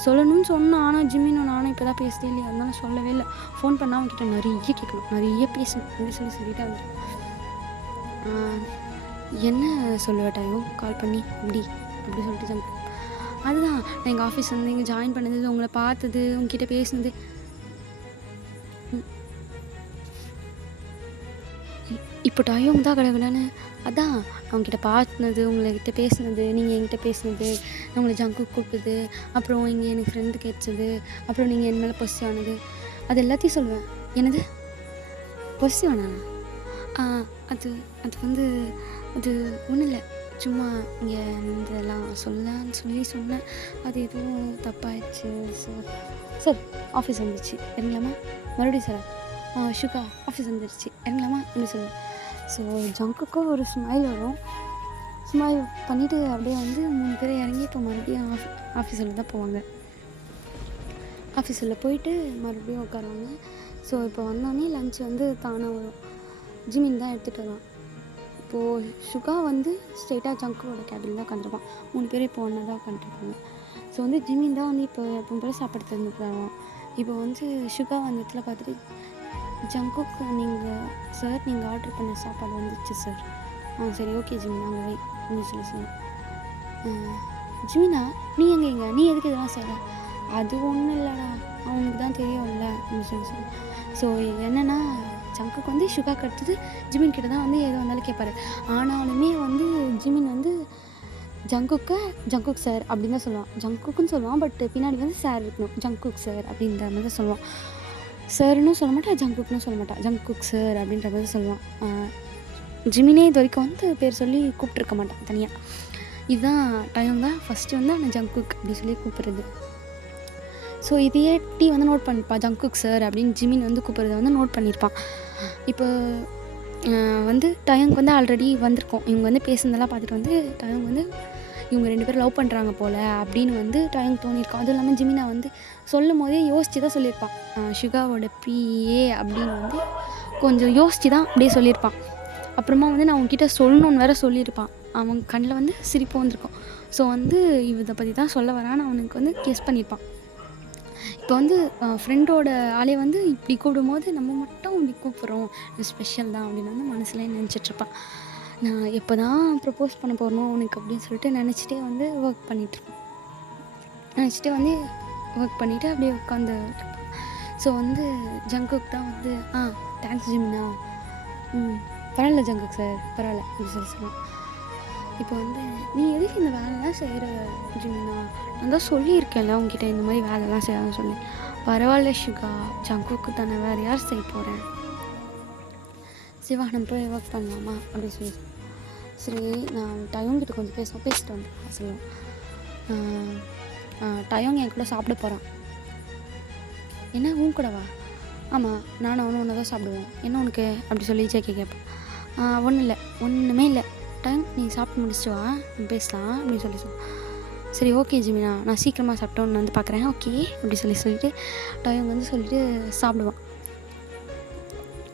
சொல்லணும்னு சொன்னான், ஆனால் ஜிம்மின் நானும் இப்போ தான் பேசுதே இல்லையா, அதனால சொல்லவே இல்லை. ஃபோன் பண்ணால் அவங்ககிட்ட நிறைய கேட்கணும், நிறைய பேசணும் அப்படின்னு சொல்லிட்டு வந்து என்ன சொல்லுவேட்டாயும் கால் பண்ணி அப்படி சொல்லிட்டு ஜங்க். அதுதான் நான் எங்கள் ஆஃபீஸ் வந்து இங்கே ஜாயின் பண்ணது, உங்களை பார்த்தது, உங்ககிட்ட பேசினது. இப்போ டைம் தான் கடவுளானு அதான் அவங்ககிட்ட பார்த்தது, உங்கள்கிட்ட பேசினது, நீங்கள் என்கிட்ட பேசினது, நான் உங்களை ஜங்கு கூப்பிட்டது, அப்புறம் இங்கே எனக்கு ஃப்ரெண்டு கிடைச்சது, அப்புறம் நீங்கள் என் மேலே பொசி ஆனது, அது எல்லாத்தையும் சொல்லுவேன். என்னது பொசி ஆனானா? அது அது வந்து அது ஒன்றும் இல்லை, சும்மா இங்கே இதெல்லாம் சொல்லலான்னு சொன்னேன், அது எதுவும் தப்பாயிடுச்சு சார். சார் ஆஃபீஸ் வந்துடுச்சு இறங்கலாமா? மறுபடியும் சார் ஷுகா ஆஃபீஸ் வந்துடுச்சு இறங்கலாமா என்ன சொல்லுவேன். ஸோ ஜங்குக்கும் ஒரு ஸ்மைல் வரும். ஸ்மைல் பண்ணிவிட்டு அப்படியே வந்து 3 பேர் இறங்கி இப்போ மறுபடியும் ஆஃபீஸில் தான் போவாங்க. ஆஃபீஸில் போயிட்டு மறுபடியும் உட்காருவாங்க. ஸோ இப்போ வந்தோடனே லஞ்ச் வந்து தானாக வரும். ஜிமின் தான் எடுத்துகிட்டு வருவான். இப்போது சுகா வந்து ஸ்ட்ரெயிட்டாக ஜங்குவோட கேபின் தான் உட்காந்துருப்பான். 3 பேர் இப்போ ஒன்றா தான் உட்காந்துருப்பாங்க. ஸோ வந்து ஜிமின் தான் வந்து இப்போ எப்போ பேர் சாப்பாடு தந்துருக்கான். இப்போ வந்து சுகா அந்த இடத்துல பார்த்துட்டு, ஜங்குக்கு சார் நீங்கள் ஆர்டர் பண்ண சாப்பாடு வந்துச்சு சார். சரி ஓகே ஜிமின் நாங்கள் வை அப்படின்னு சொன்னேன். ஜிமினா நீ எங்கே நீ எதுக்கு இதெல்லாம் செய்யலாம்? அது ஒன்றும் இல்லைடா, அவனுக்கு தான் தெரியும்ல அப்படின்னு சொல்லி. ஸோ என்னென்னா ஜங்குக்கு வந்து சுகாக்கு அடுத்தது ஜிமின் கிட்ட தான் வந்து எது வந்தாலும் கேட்பாரு. ஆனாலுமே வந்து ஜிமின் வந்து ஜங்குக் சார் அப்படின்னு தான் சொல்லுவான். ஜங்குக்குன்னு சொல்லுவான், பட் பின்னாடி வந்து சார் இருக்கணும். ஜங்குக் சார் அப்படின்ற மாதிரி தான் சொல்லுவான். சார்னும் சொல்ல மாட்டான், ஜங்குக்னு சொல்ல மாட்டான், ஜங்குக் சார் அப்படின்ற மாதிரி சொல்லுவான். ஜிமினே இது வரைக்கும் வந்து பேர் சொல்லி கூப்பிட்ருக்க மாட்டான் தனியாக. இதுதான் டைம் தான் ஃபஸ்ட்டு வந்து நான் ஜங்குக் அப்படின்னு சொல்லி கூப்பிட்றது. ஸோ இதையே டீ வந்து நோட் பண்ணிப்பான், ஜங்குக் சார் அப்படின்னு ஜிமின் வந்து கூப்பிட்றத வந்து நோட் பண்ணியிருப்பான். இப்போ வந்து டயங்க் வந்து ஆல்ரெடி வந்திருக்கோம், இவங்க வந்து பேசுனதெல்லாம் பார்த்துட்டு வந்து டயங்க் வந்து இவங்க 2 பேரும் லவ் பண்ணுறாங்க போல் அப்படின்னு வந்து டயங்க் தோணியிருக்கான். அதுவும் இல்லாமல் ஜிமினா வந்து சொல்லும் போதே யோசித்து தான் சொல்லியிருப்பான். சுகாவோட பிஏ அப்படின்னு வந்து கொஞ்சம் யோசித்து தான் அப்படியே சொல்லியிருப்பான். அப்புறமா வந்து நான் உங்ககிட்ட சொல்லணுன்னு வேறு சொல்லியிருப்பான். அவன் கண்ணில் வந்து சிரிப்பு வந்திருக்கும். ஸோ வந்து இதை பற்றி தான் சொல்ல வரான்னு அவனுக்கு வந்து கெஸ் பண்ணியிருப்பான். இப்போ வந்து ஃப்ரெண்டோட ஆளே வந்து இப்படி கூப்பிடும்போது நம்ம மட்டும் இப்படி கூப்பிட்றோம், இது ஸ்பெஷல் தான் அப்படின்னு வந்து மனசுலேயே நினச்சிட்ருப்பான். நான் எப்போ தான் ப்ரப்போஸ் பண்ண போகிறோம் உனக்கு அப்படின்னு சொல்லிட்டு நினச்சிட்டே வந்து ஒர்க் பண்ணிகிட்ருப்பான். நினச்சிட்டே வந்து ஒர்க் பண்ணிவிட்டு அப்படியே உட்காந்து இருப்பான். ஸோ வந்து ஜங்குக் தான் வந்து தேங்க்ஸ் ஜிமினா, பரவாயில்ல ஜங்குக் சார் பரவாயில்ல அப்படின்னு சொல்லுவான். இப்போ வந்து நீ எதுக்கு இந்த வேலைலாம் செய்கிற ஜிமினா, நான் தான் சொல்லியிருக்கேன்ல உங்ககிட்ட இந்த மாதிரி வேலைலாம் செய்யலாம்னு சொல்லி. பரவாயில்ல சுகா, ஜங்குக்கு தானே, வேறு யார் செய்ய போகிறேன், சிவா நம்ம போய் ஒர்க் பண்ணலாமா அப்படின்னு சொல்லி. சரி நான் டயோங்கிட்ட கொஞ்சம் பேசிட்டு வந்து சொல்லுவேன். டயோங் என் கூட சாப்பிட போகிறான். என்ன உன் கூடவா? ஆமாம் நானும் அவனும் ஒன்று தான் சாப்பிடுவோம். என்ன உனக்கு அப்படி சொல்லி ஜேகே கேட்பேன். ஒன்றும் இல்லை, ஒன்றுமே இல்லை, டைம் நீ சாப்பிட்டு முடிச்சுட்டு வா பேசலாம் அப்படின்னு சொல்லுவேன். சரி ஓகே ஜிமினா, நான் சீக்கிரமாக சாப்பிட்டோன்னு வந்து பார்க்குறேன் ஓகே அப்படி சொல்லிட்டு டயோங் வந்து சொல்லிட்டு சாப்பிடுவான்.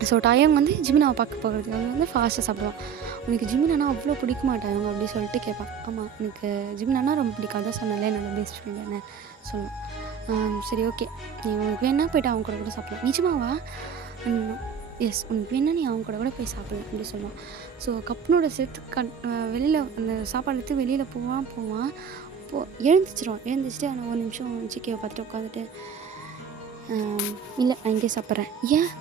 ஸோ டயோங் வந்து ஜிமினாவை பார்க்க போகிறதுக்காக வந்து ஃபாஸ்ட்டாக சாப்பிடுவான். உனக்கு ஜிமினானா அவ்வளோ பிடிக்க மாட்டாங்க அப்படி சொல்லிட்டு கேட்பான். ஆமாம் எனக்கு ஜிமினானா ரொம்ப பிடிக்காது தான் சொன்னாலே என்னோட பெஸ்ட் ஃப்ரெண்ட் என்ன சொல்லுவான். சரி ஓகே நீ உனக்கு வேணா போய்ட்டு அவங்க கூட சாப்பிடலாம். நிஜமாவா? எஸ் உனக்கு வேணா நீ அவங்க கூட போய் சாப்பிடலாம் அப்படி சொல்லுவான். ஸோ கப்பனோட சேர்த்து வெளியில் அந்த சாப்பாடு எடுத்து வெளியில் போவான். எழுந்திரிச்சிட்டு ஆனால் ஒரு நிமிஷம் சிக்கையை பார்த்துட்டு உட்காந்துட்டு, இல்லை நான் இங்கேயே சாப்பிட்றேன். ஏன்?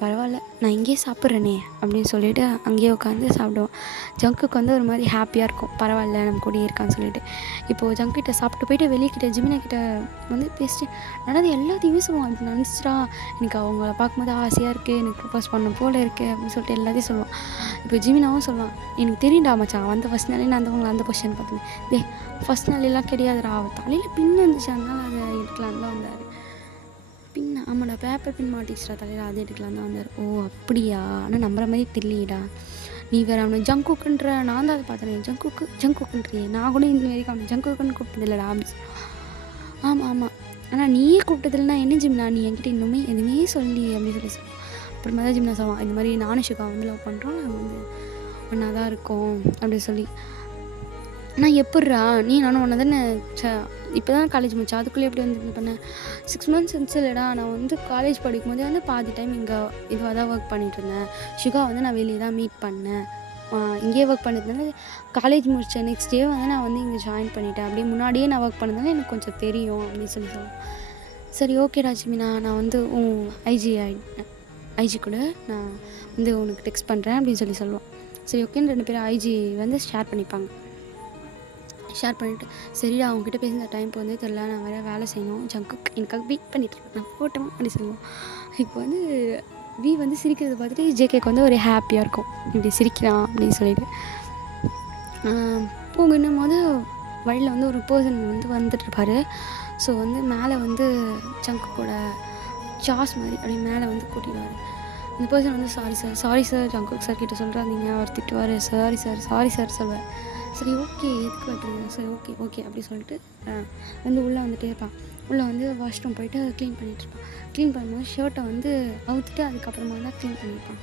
பரவாயில்ல நான் இங்கேயே சாப்பிட்றேனே அப்படின்னு சொல்லிவிட்டு அங்கேயே உட்காந்து சாப்பிடுவோம். ஜங்குக்கு வந்து ஒரு மாதிரி ஹாப்பியாக இருக்கும், பரவாயில்ல நம்ம கூட இருக்கான்னு சொல்லிட்டு. இப்போது ஜங்குக்கிட்ட சாப்பிட்டு போயிட்டு வெளியே ஜிமினா கிட்ட வந்து பேசிட்டு நடந்து எல்லாத்தையுமே சொல்லுவான். இப்படி நினச்சிட்டா எனக்கு அவங்கள பார்க்கும்போது ஆசையாக இருக்குது, எனக்கு ப்ரப்போஸ் பண்ண போல் இருக்குது அப்படின்னு சொல்லிட்டு எல்லாத்தையும் சொல்லுவான். இப்போ ஜிமினாவும் சொல்லுவான், எனக்கு தெரியும்டா மச்சான், வந்து ஃபஸ்ட் நாளே நான் அந்த பொசிஷன் பார்த்தேன். ஃபஸ்ட் நாளெல்லாம் கிடையாதுடா, அவள் தலையில் பின்னு இருந்துச்சு அதனால அதை எடுக்கலாம் தான் வந்தார். பின் ஆமாடா பேப்பர் பின் மாட்டிச்சிட்டா தலையில், அதை எடுக்கலாம் தான் வந்தார். ஓ அப்படியா? ஆனால் நம்புற மாதிரி தெரியலையடா, நீ வேறு அவனை ஜங்குக்குன்ற, நான் தான் அதை பார்த்தேன். ஜங்குக்குன்றியே, நான் கூட இந்த வரைக்கும் அவனை ஜங்குக்குன்னு கூப்பிட்டது இல்லைடா அப்படின்னு சொல்லுவான். ஆமாம் ஆனால் நீயே கூப்பிட்டதுலனா என்ன ஜிம்னா நீ என்கிட்ட இன்னுமே எதுவுமே சொல்லி அப்படின்னு சொல்லி அப்புறமா தான் ஜிம்னா சொல்லுவான் இந்த மாதிரி நானும் ஷிகா வந்து லவ் பண்ணுறோம், நாங்கள் வந்து ஒன்றா தான் இருக்கோம் அப்படின்னு சொல்லி. ஆனால் எப்பட்றா நீ நானும் ஒன்றா தானே இப்போ தான் காலேஜ் முடிச்சா அதுக்குள்ளே எப்படி வந்து இது பண்ணேன் 6 months இருந்துச்சு இல்லைடா. நான் வந்து காலேஜ் படிக்கும் போதே வந்து பாதி டைம் இங்கே இதுவாக தான் ஒர்க் பண்ணிகிட்டு இருந்தேன். ஷிகா வந்து நான் வெளியே தான் மீட் பண்ணேன், இங்கேயே ஒர்க் பண்ணதுனால காலேஜ் முடித்தேன் நெக்ஸ்ட் டே வந்து நான் வந்து இங்கே ஜாயின் பண்ணிட்டேன். அப்படியே முன்னாடியே நான் ஒர்க் பண்ணதுனால எனக்கு கொஞ்சம் தெரியும் அப்படின்னு சொல்லி சொல்லுவேன். சரி ஓகே ராஜ்மினா, நான் வந்து ஐஜி கூட நான் வந்து உனக்கு டெக்ஸ்ட் பண்ணுறேன் அப்படின்னு சொல்லி சொல்லுவோம். சரி ஓகேன்னு 2 பேரும் ஐஜி வந்து ஷேர் பண்ணிப்பாங்க. ஷேர் பண்ணிவிட்டு சரிடா அவங்ககிட்ட பேசுகிற டைம் போதே தெரில, நான் வேறு வேலை செய்யணும், ஜங்குக் எனக்காக வெயிட் பண்ணிட்டுருக்கேன், நான் போட்டோம் அப்படி சொல்லுவோம். இப்போ வந்து வந்து சிரிக்கிறத பார்த்துட்டு ஜேகேக்கு வந்து ஒரு ஹாப்பியாக இருக்கும், இப்படி சிரிக்கிறான் அப்படின்னு சொல்லிட்டு. போகணும் போது வழியில் வந்து ஒரு பர்சன் வந்து வந்துட்டுருப்பார். ஸோ வந்து மேலே வந்து ஜங்குக்கோட சாஸ் மாதிரி அப்படி மேலே வந்து கூட்டிடுவார். அந்த பர்சன் வந்து சாரி சார் ஜங்குக் சார் கிட்ட சொல்கிறாதீங்க, அவர் திட்டுவார், சாரி சார் சொல்லுவார். சரி ஓகே எதுக்கு வைக்கிறீங்க, சரி ஓகே அப்படி சொல்லிட்டு வந்து உள்ளே வந்துகிட்டே இருப்பான். உள்ளே வந்து வாஷ்ரூம் போயிட்டு க்ளீன் பண்ணிகிட்ருப்பான். க்ளீன் பண்ணும்போது ஷர்ட்டை வந்து அவுத்துட்டு அதுக்கப்புறமா தான் க்ளீன் பண்ணியிருப்பான்.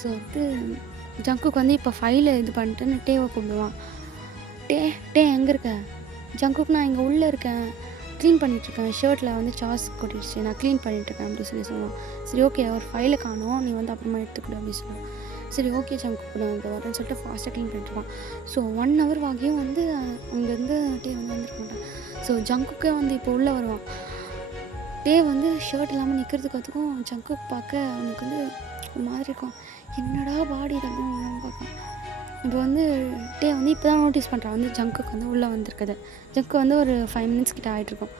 ஸோ வந்து ஜங்குக்கு வந்து இப்போ ஃபைலை இது பண்ணிட்டுன்னு டேவை கூப்பிடுவான். டே எங்கே இருக்க? ஜங்குக் நான் இங்கே உள்ளே இருக்கேன், க்ளீன் பண்ணிகிட்ருக்கேன், ஷர்ட்டில் வந்து சாஸ் கொட்டிடுச்சு, நான் க்ளீன் பண்ணிகிட்ருக்கேன் அப்படின்னு சொல்லி சொல்லுவான். சரி ஓகே ஒரு ஃபைலை காணோம், நீ வந்து அப்புறமா எடுத்துக்கூட அப்படின்னு சொல்லுவான். சரி ஓகே ஜங்குக் கூட வந்து வரேன்னு சொல்லிட்டு ஃபாஸ்ட்டாக க்ளீன் பண்ணிட்டுருப்பான். ஸோ 1 hour ஆகியும் வந்து அங்கேருந்து டே வந்து வந்துருக்க மாட்டான். ஸோ ஜங்குக்கே வந்து இப்போ உள்ளே வருவான். டே வந்து ஷர்ட் இல்லாமல் நிற்கிறதுக்கும் ஜங்குக் பார்க்க அவனுக்கு வந்து ஒரு மாதிரி இருக்கும், என்னடா பாடி அப்படின்னு பார்க்கலாம். இப்போ வந்து டே வந்து இப்போ தான் நோட்டீஸ் பண்ணுறான் வந்து ஜங்குக்கு வந்து உள்ளே வந்திருக்குது. ஜங்குக்கு வந்து ஒரு 5 minutes கிட்ட ஆகிட்ருக்கும்.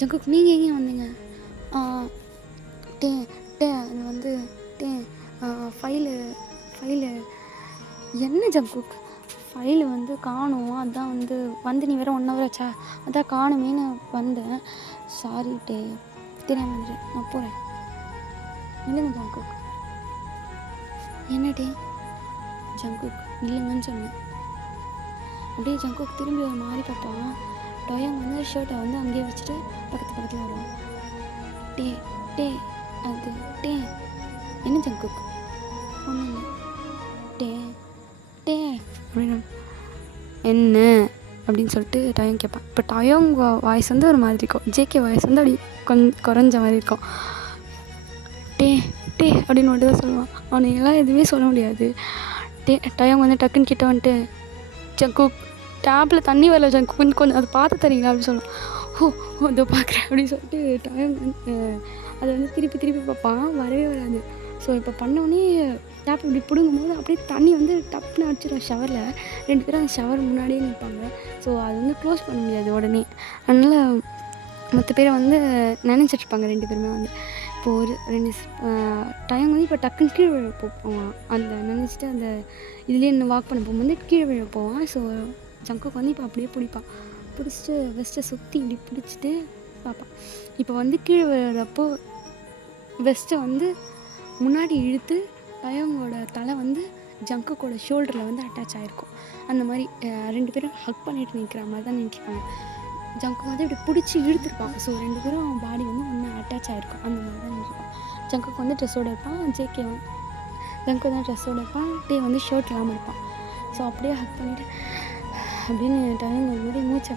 ஜங்குக் நீங்கள் எங்கேயும் வந்தீங்க? டே அது வந்து டே ஃபைலு என்ன ஜங்குக் ஃபைலு வந்து காணும், அதான் வந்து நீ வேறு 1 hour ஆச்சா, அதான் காணுமேன்னு வந்தேன், சாரி டே தெரியாமல் வந்துடு, நான் போகிறேன். இல்லைங்க ஜங்குக். என்ன டே? ஜங்குக் இல்லைங்கன்னு சொன்னேன். அப்படியே ஜங்குக் திரும்பி ஒரு மாதிரி பார்ப்பான். டொயங் வந்து ஷர்ட்டை வந்து அங்கேயே வச்சுட்டு பக்கத்தில் வருவான். டே அது டே என்ன ஜங்குக்? ஒன்றும் இல்லை டே அப்படின்னு என்ன அப்படின்னு சொல்லிட்டு டயோங் கேட்பான். இப்போ டயோங் வாய்ஸ் வந்து ஒரு மாதிரி இருக்கும், ஜேகே வாய்ஸ் வந்து அப்படி கொஞ்சம் குறைஞ்ச மாதிரி இருக்கும். டே அப்படின்னு மட்டும் தான் சொல்லுவான். அவனுங்கெல்லாம் எதுவுமே சொல்ல முடியாது. டயோங் வந்து டக்குன்னு கிட்ட வந்துட்டு ஜங்குக் டேப்பில் தண்ணி வரல ஜங்குக் கொஞ்சம் அதை பார்த்து தரீங்களா அப்படின்னு சொல்லுவான். இதோ பார்க்குறேன் அப்படின்னு சொல்லிட்டு டயோங் அதை வந்து திருப்பி பார்ப்பான், வரவே வராது. ஸோ இப்போ பண்ணோடனே டேப் இப்படி பிடுங்கும் போது அப்படியே தண்ணி வந்து டப்புன்னு அடிச்சிடும் ஷவரில். 2 பேரும் அந்த ஷவர் முன்னாடியே நிற்பாங்க. ஸோ அது வந்து க்ளோஸ் பண்ண முடியாது உடனே, அதனால் மற்ற பேரை வந்து நினச்சிட்ருப்பாங்க 2 பேருமே வந்து. இப்போது ஒரு 2 டைம் வந்து இப்போ டக்குன்னு கீழே விழ போவான். அந்த நினச்சிட்டு அந்த இதுலேயே இன்னும் வாக் பண்ண போகும்போது கீழே விழ போவான். ஸோ ஜங்குக்கு வந்து இப்போ அப்படியே பிடிச்சிட்டு வெஸ்ட்டை சுற்றி இப்படி பிடிச்சிட்டு பார்ப்பான். இப்போ வந்து கீழே விழுறப்போ வெஸ்ட்டை வந்து முன்னாடி இழுத்து டயோங்கோட தலை வந்து ஜங்குக்கோட ஷோல்டரில் வந்து அட்டாச் ஆகிருக்கும். அந்த மாதிரி 2 பேரும் ஹக் பண்ணிட்டு நிற்கிற மாதிரி தான் நின்றுருப்பாங்க. ஜங்கு வந்து இப்படி பிடிச்சி இழுத்துருப்பான். ஸோ 2 பேரும் பாடி வந்து ஒன்றா அட்டாச் ஆகிருக்கும், அந்த மாதிரி தான் நின்றுருப்பான். ஜங்குக்கு வந்து ட்ரெஸ்ஸோடு இருப்பான், ஜேகே ஜங்கு தான் ட்ரெஸ்ஸோடு இருப்பான், டே வந்து ஷர்ட் இல்லாமல் இருப்பான். ஸோ அப்படியே ஹக் பண்ணிவிட்டு அப்படின்னு டயோங்க ஒரு மாதிரி மூச்சை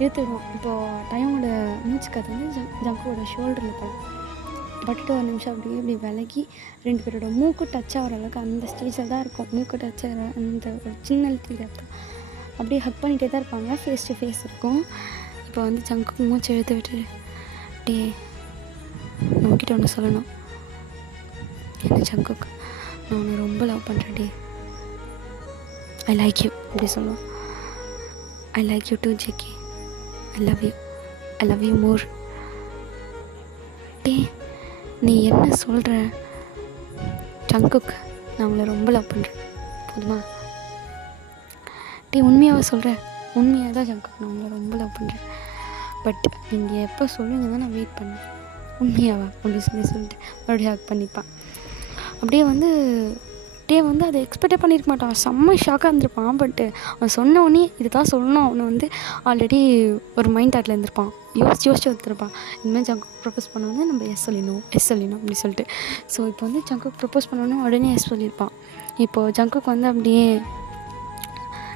இழுத்துடுவான். இப்போது டயோங்கோட மூச்சு காற்று வந்து ஜங்குவோட ஷோல்டரில் பட்டுட்டு ஒரு நிமிஷம் இப்படி விலகி 2 பேரோட மூக்கு டச் ஆகிற அளவுக்கு அந்த ஸ்டேஜில் தான் இருக்கும். மூக்கு டச் ஆகிற அந்த ஒரு சின்ன எழுத்து அப்படியே ஹக் பண்ணிகிட்டே தான் இருப்பாங்க, ஃபேஸ் டு ஃபேஸ் இருக்கும். இப்போ வந்து ஜங்குக்கு மூச்சு இழுத்து விட்டு டே நம்மக்கிட்ட ஒன்று சொல்லணும். என்ன ஜங்குக், நான் உன்னை ரொம்ப லவ் பண்ணுறேன் டே, ஐ லைக் யூ அப்படி சொல்லுவோம். I like you too JK, I love you more. டே நீ என்ன சொல்கிற ஜங்குக், நான் உங்களை ரொம்ப லவ் பண்ணுறேன் போதுமா? டே உண்மையாக சொல்கிறேன், உண்மையாக தான் ஜங்குக், நான் உங்களை ரொம்ப லவ் பண்ணுறேன். பட் நீங்கள் எப்போ சொல்லுங்க தான் நான் வெயிட் பண்ணேன், உண்மையாவா அப்படின்னு சொல்லிட்டு மறுபடியும் ஹக் பண்ணிப்பான். அப்படியே வந்து டே வந்து அதை எக்ஸ்பெக்டே பண்ணியிருக்க மாட்டான், செம்ம ஷாக்காக இருந்திருப்பான். பட்டு அவன் சொன்ன உடனே இதுதான் சொல்லணும், அவனை வந்து ஆல்ரெடி ஒரு மைண்ட் தாட்டில் இருந்திருப்பான், யோசிச்சு வந்துருப்பான். இனிமேல் ஜங்குக்கு ப்ரப்போஸ் பண்ணோன்னே நம்ம எஸ் சொல்லிடணும் அப்படின்னு சொல்லிட்டு. ஸோ இப்போ வந்து ஜங்குக்கு ப்ரப்போஸ் பண்ணோன்னே உடனே எஸ் சொல்லியிருப்பான். இப்போது ஜங்குக்கு வந்து அப்படியே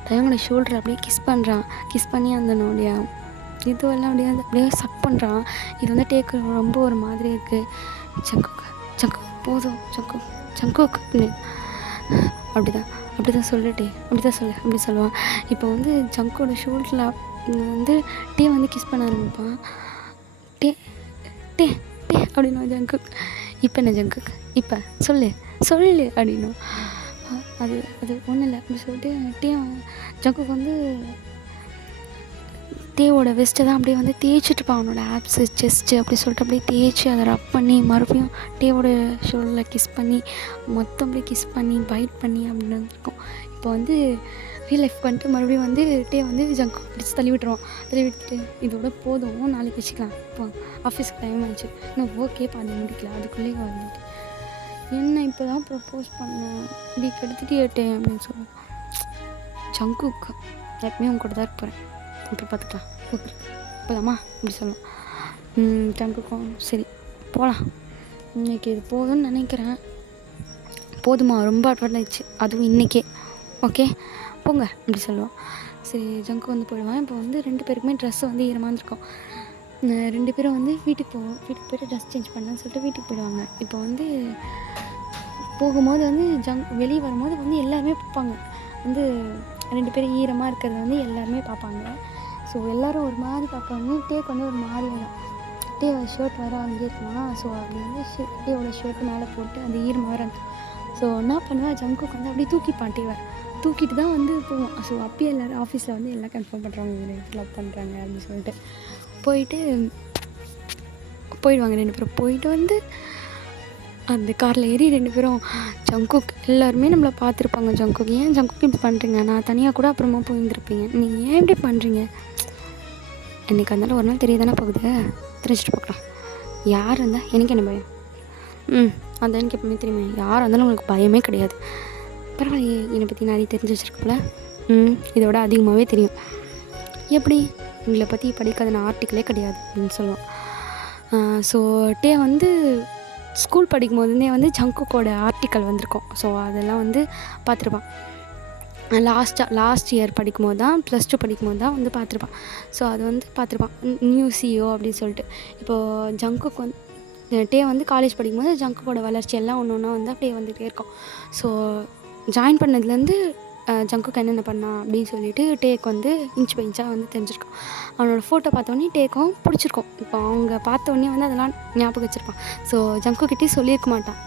டயங்கோட ஷோல்டர் அப்படியே கிஸ் பண்ணி அந்த இதுவெல்லாம் அப்படியே சக் பண்ணுறான். இது வந்து டேக்கு ரொம்ப ஒரு மாதிரி இருக்குது. ஜங்குக்கு போதும், ஜங்குக்கு அப்படிதான் சொல்லிட்டே அப்படி சொல்லுவான். இப்போ வந்து ஜங்கோட ஷோல்டரில் வந்து டே வந்து கிஸ் பண்ண ஆரம்பிப்பான். டே டே டே அப்படின்னா ஜங்குக், இப்போ என்ன ஜங்குக், இப்போ சொல்லு அப்படின்னும். அது ஒன்றும் இல்லை அப்படி சொல்லிட்டு ஜங்குக்கு வந்து டேவோட வெஸ்ட்டை தான் அப்படியே வந்து தேய்ச்சிட்ருப்பான், அவனோட ஆப்ஸு செஸ்ட்டு அப்படி சொல்லிட்டு அப்படியே தேய்ச்சி அதை ரப் பண்ணி மறுபடியும் டேவோட ஷோல்டரில் கிஸ் பண்ணி மொத்தம் அப்படியே கிஸ் பண்ணி பைட் பண்ணி அப்படின்னு இருக்கும். இப்போ வந்து ஃபீல் லைஃப் பண்ணிட்டு மறுபடியும் வந்து டே வந்து ஜங்கு பிடிச்சி தள்ளி விட்டுட்டு இதோட போதும், நாளைக்கு வச்சுக்கலாம், இப்போ ஆஃபீஸ்க்கு டைம் ஆச்சு, இன்னும் ஓகே பாதி முடிக்கல, அதுக்குள்ளேயே வந்துட்டு என்ன இப்போ தான் ப்ரப்போஸ் பண்ணேன், இப்படி கெடுத்துட்டே அப்படின்னு சொல்லுவேன். ஜங்குக்கு எப்பவுமே அவங்க கூட தான் இருக்க போகிறேன், அப்புறம் பார்த்துக்கலாம், ஓகே போகலாமா அப்படி சொல்லுவோம். ஜங்குக்கும் சரி போகலாம், இன்றைக்கி இது போதும்னு நினைக்கிறேன், போதுமா ரொம்ப அட்வான்ட் ஆயிடுச்சு அதுவும் இன்றைக்கே, ஓகே போங்க அப்படி சொல்லுவோம். சரி ஜங்கு வந்து போயிடுவான். இப்போ வந்து 2 பேருக்குமே ட்ரெஸ்ஸு வந்து ஈரமாக இருந்திருக்கும். 2 பேரும் வந்து வீட்டுக்கு போயிட்டு ட்ரெஸ் சேஞ்ச் பண்ணலான்னு சொல்லிட்டு வீட்டுக்கு போயிடுவாங்க. இப்போ வந்து போகும்போது வந்து வெளியே வரும்போது வந்து எல்லாருமே பார்ப்பாங்க, வந்து 2 பேரும் ஈரமாக இருக்கிறத வந்து எல்லாருமே பார்ப்பாங்க. ஸோ எல்லோரும் ஒரு மாதிரி பார்ப்பாங்க. டேக்கு வந்து ஒரு மாதிரியாக தான், டேவோட ஷர்ட் வேறு அங்கேயே இருக்குமா, ஸோ அப்படி வந்து டேவோட ஷர்ட்டு மேலே போட்டு அந்த ஈரமாக வேறு இருக்கும். ஸோ என்ன பண்ணுவேன், ஜங்குக்கு வந்து அப்படியே தூக்கிப்பான், டேவை தூக்கிட்டு தான் வந்து போவோம். ஸோ அப்பயே எல்லோரும் ஆஃபீஸில் வந்து எல்லாம் கன்ஃபார்ம் பண்ணுறாங்க, இவங்க லவ் பண்ணுறாங்க அப்படின்னு சொல்லிட்டு போயிடுவாங்க. 2 பேரும் போயிட்டு வந்து அந்த காரில் ஏறி 2 பேரும் ஜங்குக் எல்லாருமே நம்மளை பார்த்துருப்பாங்க. ஜங்குக் ஏன் ஜங்குக் இப்படி பண்ணுறீங்க, நான் தனியாக கூட அப்புறமா போயிருந்துருப்பீங்க, நீங்கள் ஏன் இப்படி பண்ணுறீங்க, எனக்கு அதனால ஒரு நாள் தெரிய தானே போகுது, தெரிஞ்சுட்டு பார்க்கலாம், யார் இருந்தால் எனக்கு என்ன பயம், அந்த எனக்கு எப்பவுமே தெரியுமே, யார் இருந்தாலும் உங்களுக்கு பயமே கிடையாது, பரவாயில்லையே என்னை பற்றி நிறைய தெரிஞ்சு வச்சுருக்கல, இதோட அதிகமாகவே தெரியும், எப்படி உங்களை பற்றி படிக்காத ஆர்டிக்கிளே கிடையாது அப்படின்னு சொல்லுவான். ஸோ டே வந்து ஸ்கூல் படிக்கும் போதுனே வந்து ஜங்குக்கோட ஆர்டிக்கல் வந்திருக்கும். ஸோ அதெல்லாம் வந்து பார்த்துருப்பான். லாஸ்ட் இயர் படிக்கும்போது தான், +2 படிக்கும்போது தான் வந்து பார்த்துருப்பான். ஸோ அது வந்து பார்த்துருப்பான், நியூ CEO அப்படின்னு சொல்லிட்டு. இப்போது ஜங்குக்கு வந்து டே வந்து காலேஜ் படிக்கும்போது ஜங்குக்கோட வளர்ச்சி எல்லாம் ஒன்று வந்து அப்படியே வந்துகிட்டே இருக்கும். ஸோ ஜாயின் பண்ணதுலேருந்து ஜங்குக்கு என்னென்ன பண்ணான் அப்படின்னு சொல்லிட்டு டேக்கு வந்து இன்ச் பை இன்ச்சாக வந்து தெரிஞ்சிருக்கும். அவனோட ஃபோட்டோ பார்த்தோன்னே டேக்கும் பிடிச்சிருக்கும். இப்போ அவங்க பார்த்தோன்னே வந்து அதெல்லாம் ஞாபகம் வச்சுருப்பான். ஸோ ஜங்குக்கிட்டே சொல்லியிருக்க மாட்டான்.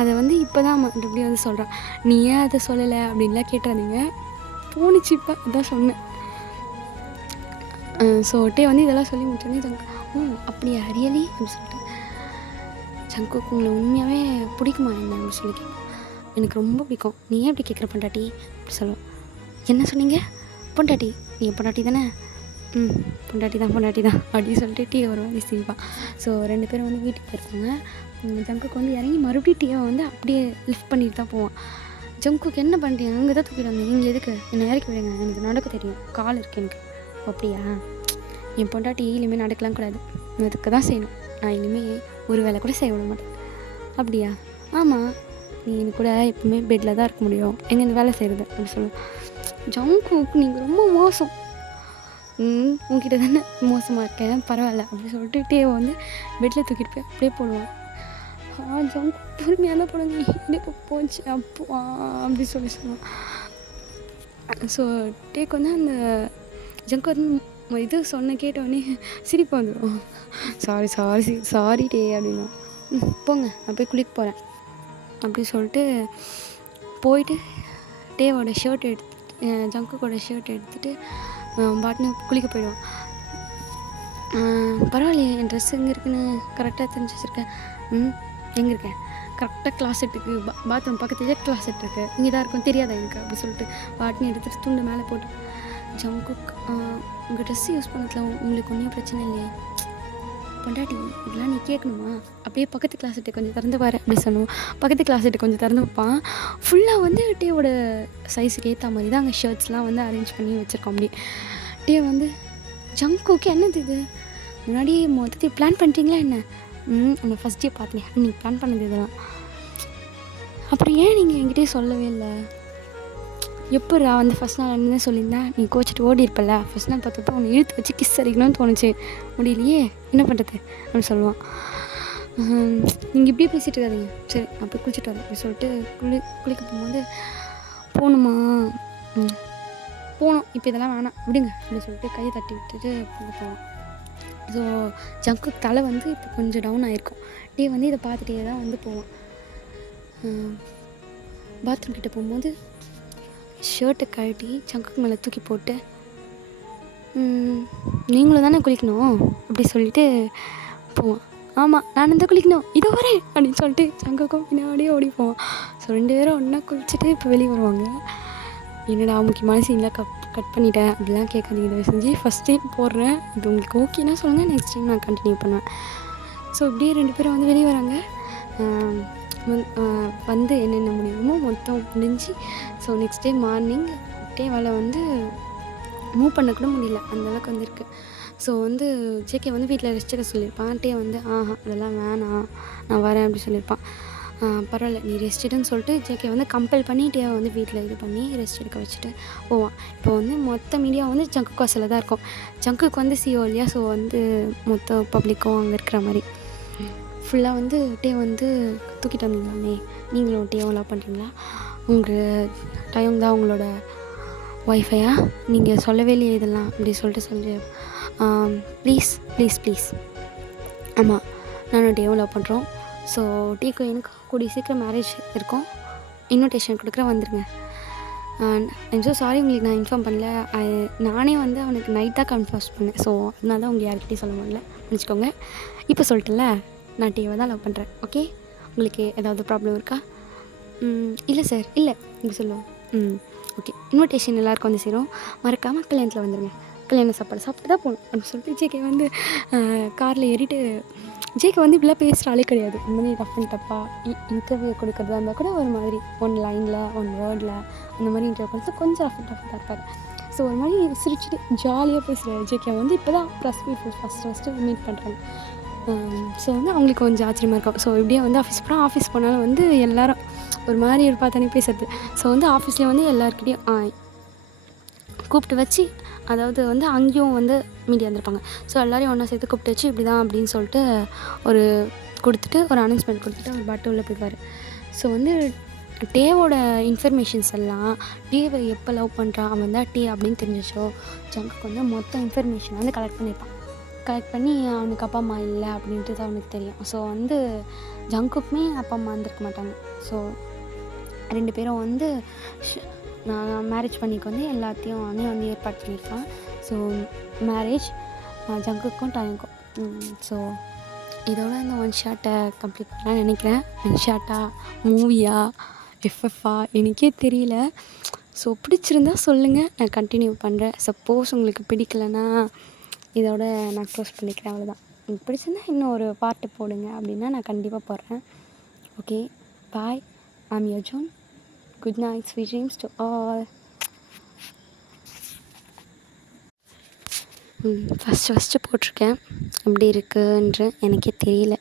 அதை வந்து இப்போ தான் மறுபடியும் வந்து சொல்கிறான். நீ ஏன் அதை சொல்லலை அப்படின்லாம் கேட்டாதீங்க, போணுச்சு இப்போ அதான் சொன்னேன். ஸோ டே வந்து இதெல்லாம் சொல்லி முடிச்சோடனே ஜங்கு அப்படியா ரியலி அப்படின்னு சொல்லிட்டு, ஜங்குக்கு உங்களை உண்மையாகவே பிடிக்குமா என்ன அப்படின்னு சொல்லி கேட்கும். எனக்கு ரொம்ப பிடிக்கும், நீ ஏன் இப்படி கேட்குற பொண்டாட்டி அப்படி சொல்லுவோம். என்ன சொன்னீங்க, பொண்டாட்டி, நீ பொண்டாட்டி தானே, பொண்டாட்டி தான் அப்படின்னு சொல்லிட்டு டீ ஒரு மாதிரி சிரிப்பான். ஸோ 2 பேரும் வந்து வீட்டுக்கு போயிருக்காங்க. ஜங்குக்கு வந்து இறங்கி மறுபடியும் டீயை வந்து அப்படியே லிஃப்ட் பண்ணிட்டு தான் போவான். ஜங்குக்கு என்ன பண்ணுறீங்க, அங்கே தான் தூக்கிட்டு வந்தேன், நீங்கள் எதுக்கு என்னை இறக்கி விடுங்க, எனக்கு நடக்க தெரியும், கால் இருக்குது எனக்கு. அப்படியா, என் பொண்டாட்டி இனிமேல் நடக்கலாம் கூடாது, அதுக்கு தான் செய்யணும், நான் இனிமேல் ஒரு வேலை கூட செய்ய விட மாட்டேன். அப்படியா, ஆமாம், நீ எனக்கு கூட எப்பவுமே பெட்டில் தான் இருக்க முடியும், எங்கே இந்த வேலை செய்கிறது அப்படின்னு சொல்லுவேன். ஜங்குக்கு நீங்கள் ரொம்ப மோசம், உங்ககிட்ட தானே மோசமாக இருக்கேன், பரவாயில்ல அப்படின்னு சொல்லிட்டு டேவை வந்து பெட்டில் தூக்கிட்டு போய் அப்படியே போடுவான். ஜங்கு பொறுமையாக தான் போடுங்க, இப்போ போச்சு அப்போ அப்படி சொல்லுவான். ஸோ டேக்கு வந்து அந்த ஜங்கு வந்து இது சொன்ன கேட்டோடனே சிரிப்பு வந்துடும். சாரி டே அப்படின்னா, போங்க நான் போய் குளிக்க போகிறேன் அப்படி சொல்லிட்டு போயிட்டு டேவோட ஷர்ட் ஜங்குக்கோட ஷர்ட் எடுத்துகிட்டு பாட்டுன்னு குளிக்க போயிடுவான். பரவாயில்லையே, என் ட்ரெஸ் எங்கே இருக்குன்னு கரெக்டாக தெரிஞ்சு வச்சுருக்கேன். எங்கே இருக்கேன், கரெக்டாக கிளாஸெட்டுக்கு பாத்ரூம் பக்கத்துலேயே கிளாஸெட் இருக்குது, இங்கே தான் இருக்கும், தெரியாதா எனக்கு அப்படி சொல்லிட்டு பாட்டுன்னு எடுத்துகிட்டு துண்டு மேலே போட்டு, ஜங்குக் உங்கள் ட்ரெஸ்ஸு யூஸ் பண்ணதில் உங்களுக்கு ஒன்றும் பிரச்சனை இல்லையே, பொண்டாட்டி இதெல்லாம் நீ கேட்கணுமா, அப்படியே பக்கத்து கிளாஸ்கிட்ட கொஞ்சம் திறந்து பாரு அப்படி சொல்லுவோம். பக்கத்து கிளாஸ்கிட்ட கொஞ்சம் திறந்து வைப்பான். ஃபுல்லாக வந்து டேவோட சைஸுக்கு ஏற்ற மாதிரி தான் அங்கே ஷர்ட்ஸ்லாம் வந்து அரேஞ்ச் பண்ணி வச்சுருக்கோம். அப்படி டே வந்து ஜங்குக்கு என்னது இது, முன்னாடி மொத்தத்தையும் பிளான் பண்ணிட்டீங்களா என்ன? அந்த ஃபஸ்ட் டே பார்த்தேன் நீங்கள் பிளான் பண்ணது இதெல்லாம், அப்புறம் ஏன் நீங்கள் என்கிட்டயே சொல்லவே இல்லை? எப்பட்றா வந்து ஃபஸ்ட் நாள் என்ன சொல்லியிருந்தேன், நீ கோச்சிட்டு ஓடி இருப்பல, ஃபஸ்ட் நாள் பார்த்தப்போ உன்னை இழுத்து வச்சு கிஸ் அடிக்கணும்னு தோணுச்சு, முடியலையே என்ன பண்ணுறது அப்படின்னு சொல்லுவான். நீங்கள் இப்படியே பேசிகிட்டு இருக்காதீங்க, சரி நான் போய் குளிச்சுட்டு வரேன் அப்படின்னு சொல்லிட்டு குளிக்க போகும்போது போகணுமா, போகணும் இப்போ இதெல்லாம் வேணாம் விடுங்க அப்படின்னு சொல்லிட்டு கையை தட்டி விட்டுட்டு போவான். ஸோ ஜங்கு தலை வந்து இப்போ கொஞ்சம் டவுன் ஆகிருக்கும். டே வந்து இதை பார்த்துட்டே தான் வந்து போவான். பாத்ரூம் கிட்டே போகும்போது ஷர்ட்டை கழட்டி ஜங்குக்கு மேலே தூக்கி போட்டு, நீங்களும் தானே குளிக்கணும் அப்படி சொல்லிட்டு போவான். ஆமாம் நான் தான் குளிக்கணும், இதோ வரேன் அப்படின்னு சொல்லிட்டு ஜங்குக்கும் பின்னாடியே ஓடி போவான். ஸோ 2 பேரும் ஒன்றா குளிச்சுட்டு இப்போ வெளியே வருவாங்க. என்னடா முக்கியமான சீன்லாம் கட் பண்ணிட்டேன் அப்படிலாம் கேட்காதீங்க, இதை செஞ்சு ஃபஸ்ட் டைம் போடுறேன், இது உங்களுக்கு ஓகேனா சொல்லுங்கள், நெக்ஸ்ட் டைம் நான் கண்டினியூ பண்ணுவேன். ஸோ இப்படியே 2 பேரும் வந்து வெளியே வராங்க. வந்து என்னென்ன முடியுமோ மொத்தம் முடிஞ்சு. ஸோ நெக்ஸ்ட் டே மார்னிங் டேவால் வந்து மூவ் பண்ணக்கூட முடியல, அந்தளவுக்கு வந்துருக்கு. ஸோ வந்து ஜேகே வந்து வீட்டில் ரெஸ்ட் எடுக்க சொல்லியிருப்பான். டே வந்து அதெல்லாம் வேணாம் நான் வரேன் அப்படி சொல்லியிருப்பான். பரவாயில்ல நீ ரெஸ்ட் எடுன்னு சொல்லிட்டு ஜேகே வந்து கம்பல் பண்ணி டேவை வந்து வீட்டில் இது பண்ணி ரெஸ்ட் எடுக்க வச்சுட்டு போவான். இப்போ வந்து மொத்த மீடியா வந்து ஜங்கு காசில் தான் இருக்கும். ஜங்குக்கு வந்து சிஓ இல்லையா, ஸோ வந்து மொத்த பப்ளிக்கும் அங்கே இருக்கிற மாதிரி ஃபுல்லாக வந்து டே வந்து தூக்கிட்டு வந்தீங்களாமே, நீங்களும் டேவும் லவ் பண்ணுறீங்களா, உங்கள் டயம் தான் உங்களோட ஒய்ஃபையா, நீங்கள் சொல்லவே இல்லையே இதெல்லாம் அப்படி சொல்லிட்டு ப்ளீஸ் ப்ளீஸ் ப்ளீஸ், ஆமாம் நானும் டேவும் லவ் பண்ணுறோம். ஸோ டேக்கு எனக்கு கூடிய சீக்கிரம் மேரேஜ் இருக்கும், இன்விடேஷன் கொடுக்குற வந்துடுங்க. ஐம் ஸோ சாரி உங்களுக்கு நான் இன்ஃபார்ம் பண்ணல, நானே வந்து அவனுக்கு நைட் தான் கன்ஃபர்ஸ் பண்ணேன். ஸோ அதனால தான் உங்கள் யார்கிட்டையும் சொல்ல முடியல, நினச்சிக்கோங்க. இப்போ சொல்லிட்டேன்ல நான் டேவை தான் லவ் பண்ணுறேன், ஓகே உங்களுக்கு ஏதாவது ப்ராப்ளம் இருக்கா? இல்லை சார் இல்லை இப்படி சொல்லுவோம். ஓகே இன்விடேஷன் எல்லாருக்கும் வந்து சேரும், மறக்காமல் கல்யாணத்தில் வந்துடுங்க, கல்யாண சாப்பாடு சாப்பிட்டு தான் போகணும் அப்படின்னு சொல்லிட்டு ஜேகே வந்து காரில் ஏறிட்டு, ஜேகே வந்து இப்படிலாம் பேசுகிற கிடையாது. இந்த மாதிரி ரஃப் அண்ட் டப்பாக இன்டர்வியூ கொடுக்குறதா இருந்தால் கூட ஒரு மாதிரி 1 லைனில் 1 வேர்டில் அந்த மாதிரி இன்டர்வியூ கொடுத்து கொஞ்சம் ரஃப் அண்ட் டஃப்பாக இருப்பார். ஸோ ஒரு மாதிரி சிரிச்சுட்டு ஜாலியாக பேசுகிறார். ஜேகே வந்து இப்போ தான் ப்ளஸ் பீப்புள் ஃபஸ்ட்டு மீட் பண்ணுறாங்க. ஸோ வந்து அவங்களுக்கு கொஞ்சம் ஆச்சரியமாக இருக்கும். ஸோ இப்படியே வந்து ஆஃபீஸ் போனாலும் வந்து எல்லோரும் ஒரு மாதிரி ஒரு பார்த்தானே பேசுறது. ஸோ வந்து ஆஃபீஸ்லேயே வந்து எல்லாருக்கிட்டையும் கூப்பிட்டு வச்சு, அதாவது வந்து அங்கேயும் வந்து மீடியா வந்திருப்பாங்க. ஸோ எல்லோரையும் ஒன்றா சேர்த்து கூப்பிட்டு வச்சு இப்படி தான் அப்படின்னு சொல்லிட்டு ஒரு அனௌன்ஸ்மெண்ட் கொடுத்துட்டு அவர் பாட்டு உள்ளே போயிடுவார். ஸோ வந்து டேவோட இன்ஃபர்மேஷன்ஸ் எல்லாம் டேவை எப்போ லவ் பண்ணுறான் அவன் தான் டே அப்படின்னு தெரிஞ்சிச்சோ, ஜங்குக்கு வந்து மொத்த இன்ஃபர்மேஷன் வந்து கலெக்ட் பண்ணி அவனுக்கு அப்பா அம்மா இல்லை அப்படின்ட்டு அவனுக்கு தெரியும். ஸோ வந்து ஜங்குக்குமே அப்பா அம்மா இருந்திருக்க மாட்டாங்க. ஸோ 2 பேரும் வந்து நான் மேரேஜ் பண்ணிக்கு வந்து எல்லாத்தையும் அவனே வந்து ஏற்பாடு பண்ணியிருக்கான். ஸோ மேரேஜ் ஜங்குக்கும் டைமுக்கும். ஸோ இதோட இந்த 1 ஷார்ட்டை கம்ப்ளீட் பண்ணலான்னு நினைக்கிறேன். 1 ஷார்ட்டா மூவியா எஃப்எஃப்ஆ எனக்கே தெரியல. ஸோ பிடிச்சிருந்தா சொல்லுங்கள், நான் கண்டினியூ பண்ணுறேன். சப்போஸ் உங்களுக்கு பிடிக்கலைன்னா இதோட நான் க்ளோஸ் பண்ணிக்கிறேன், அவ்வளோதான். உங்களுக்கு பிடிச்சிருந்தா இன்னும் ஒரு பார்ட்டு போடுங்க அப்படின்னா நான் கண்டிப்பாக போடுறேன். Okay bye, I'm your John. Good night, sweet dreams to all. First போட்டிருக்கேன், எப்படி இருக்குன்ற எனக்கே தெரியல.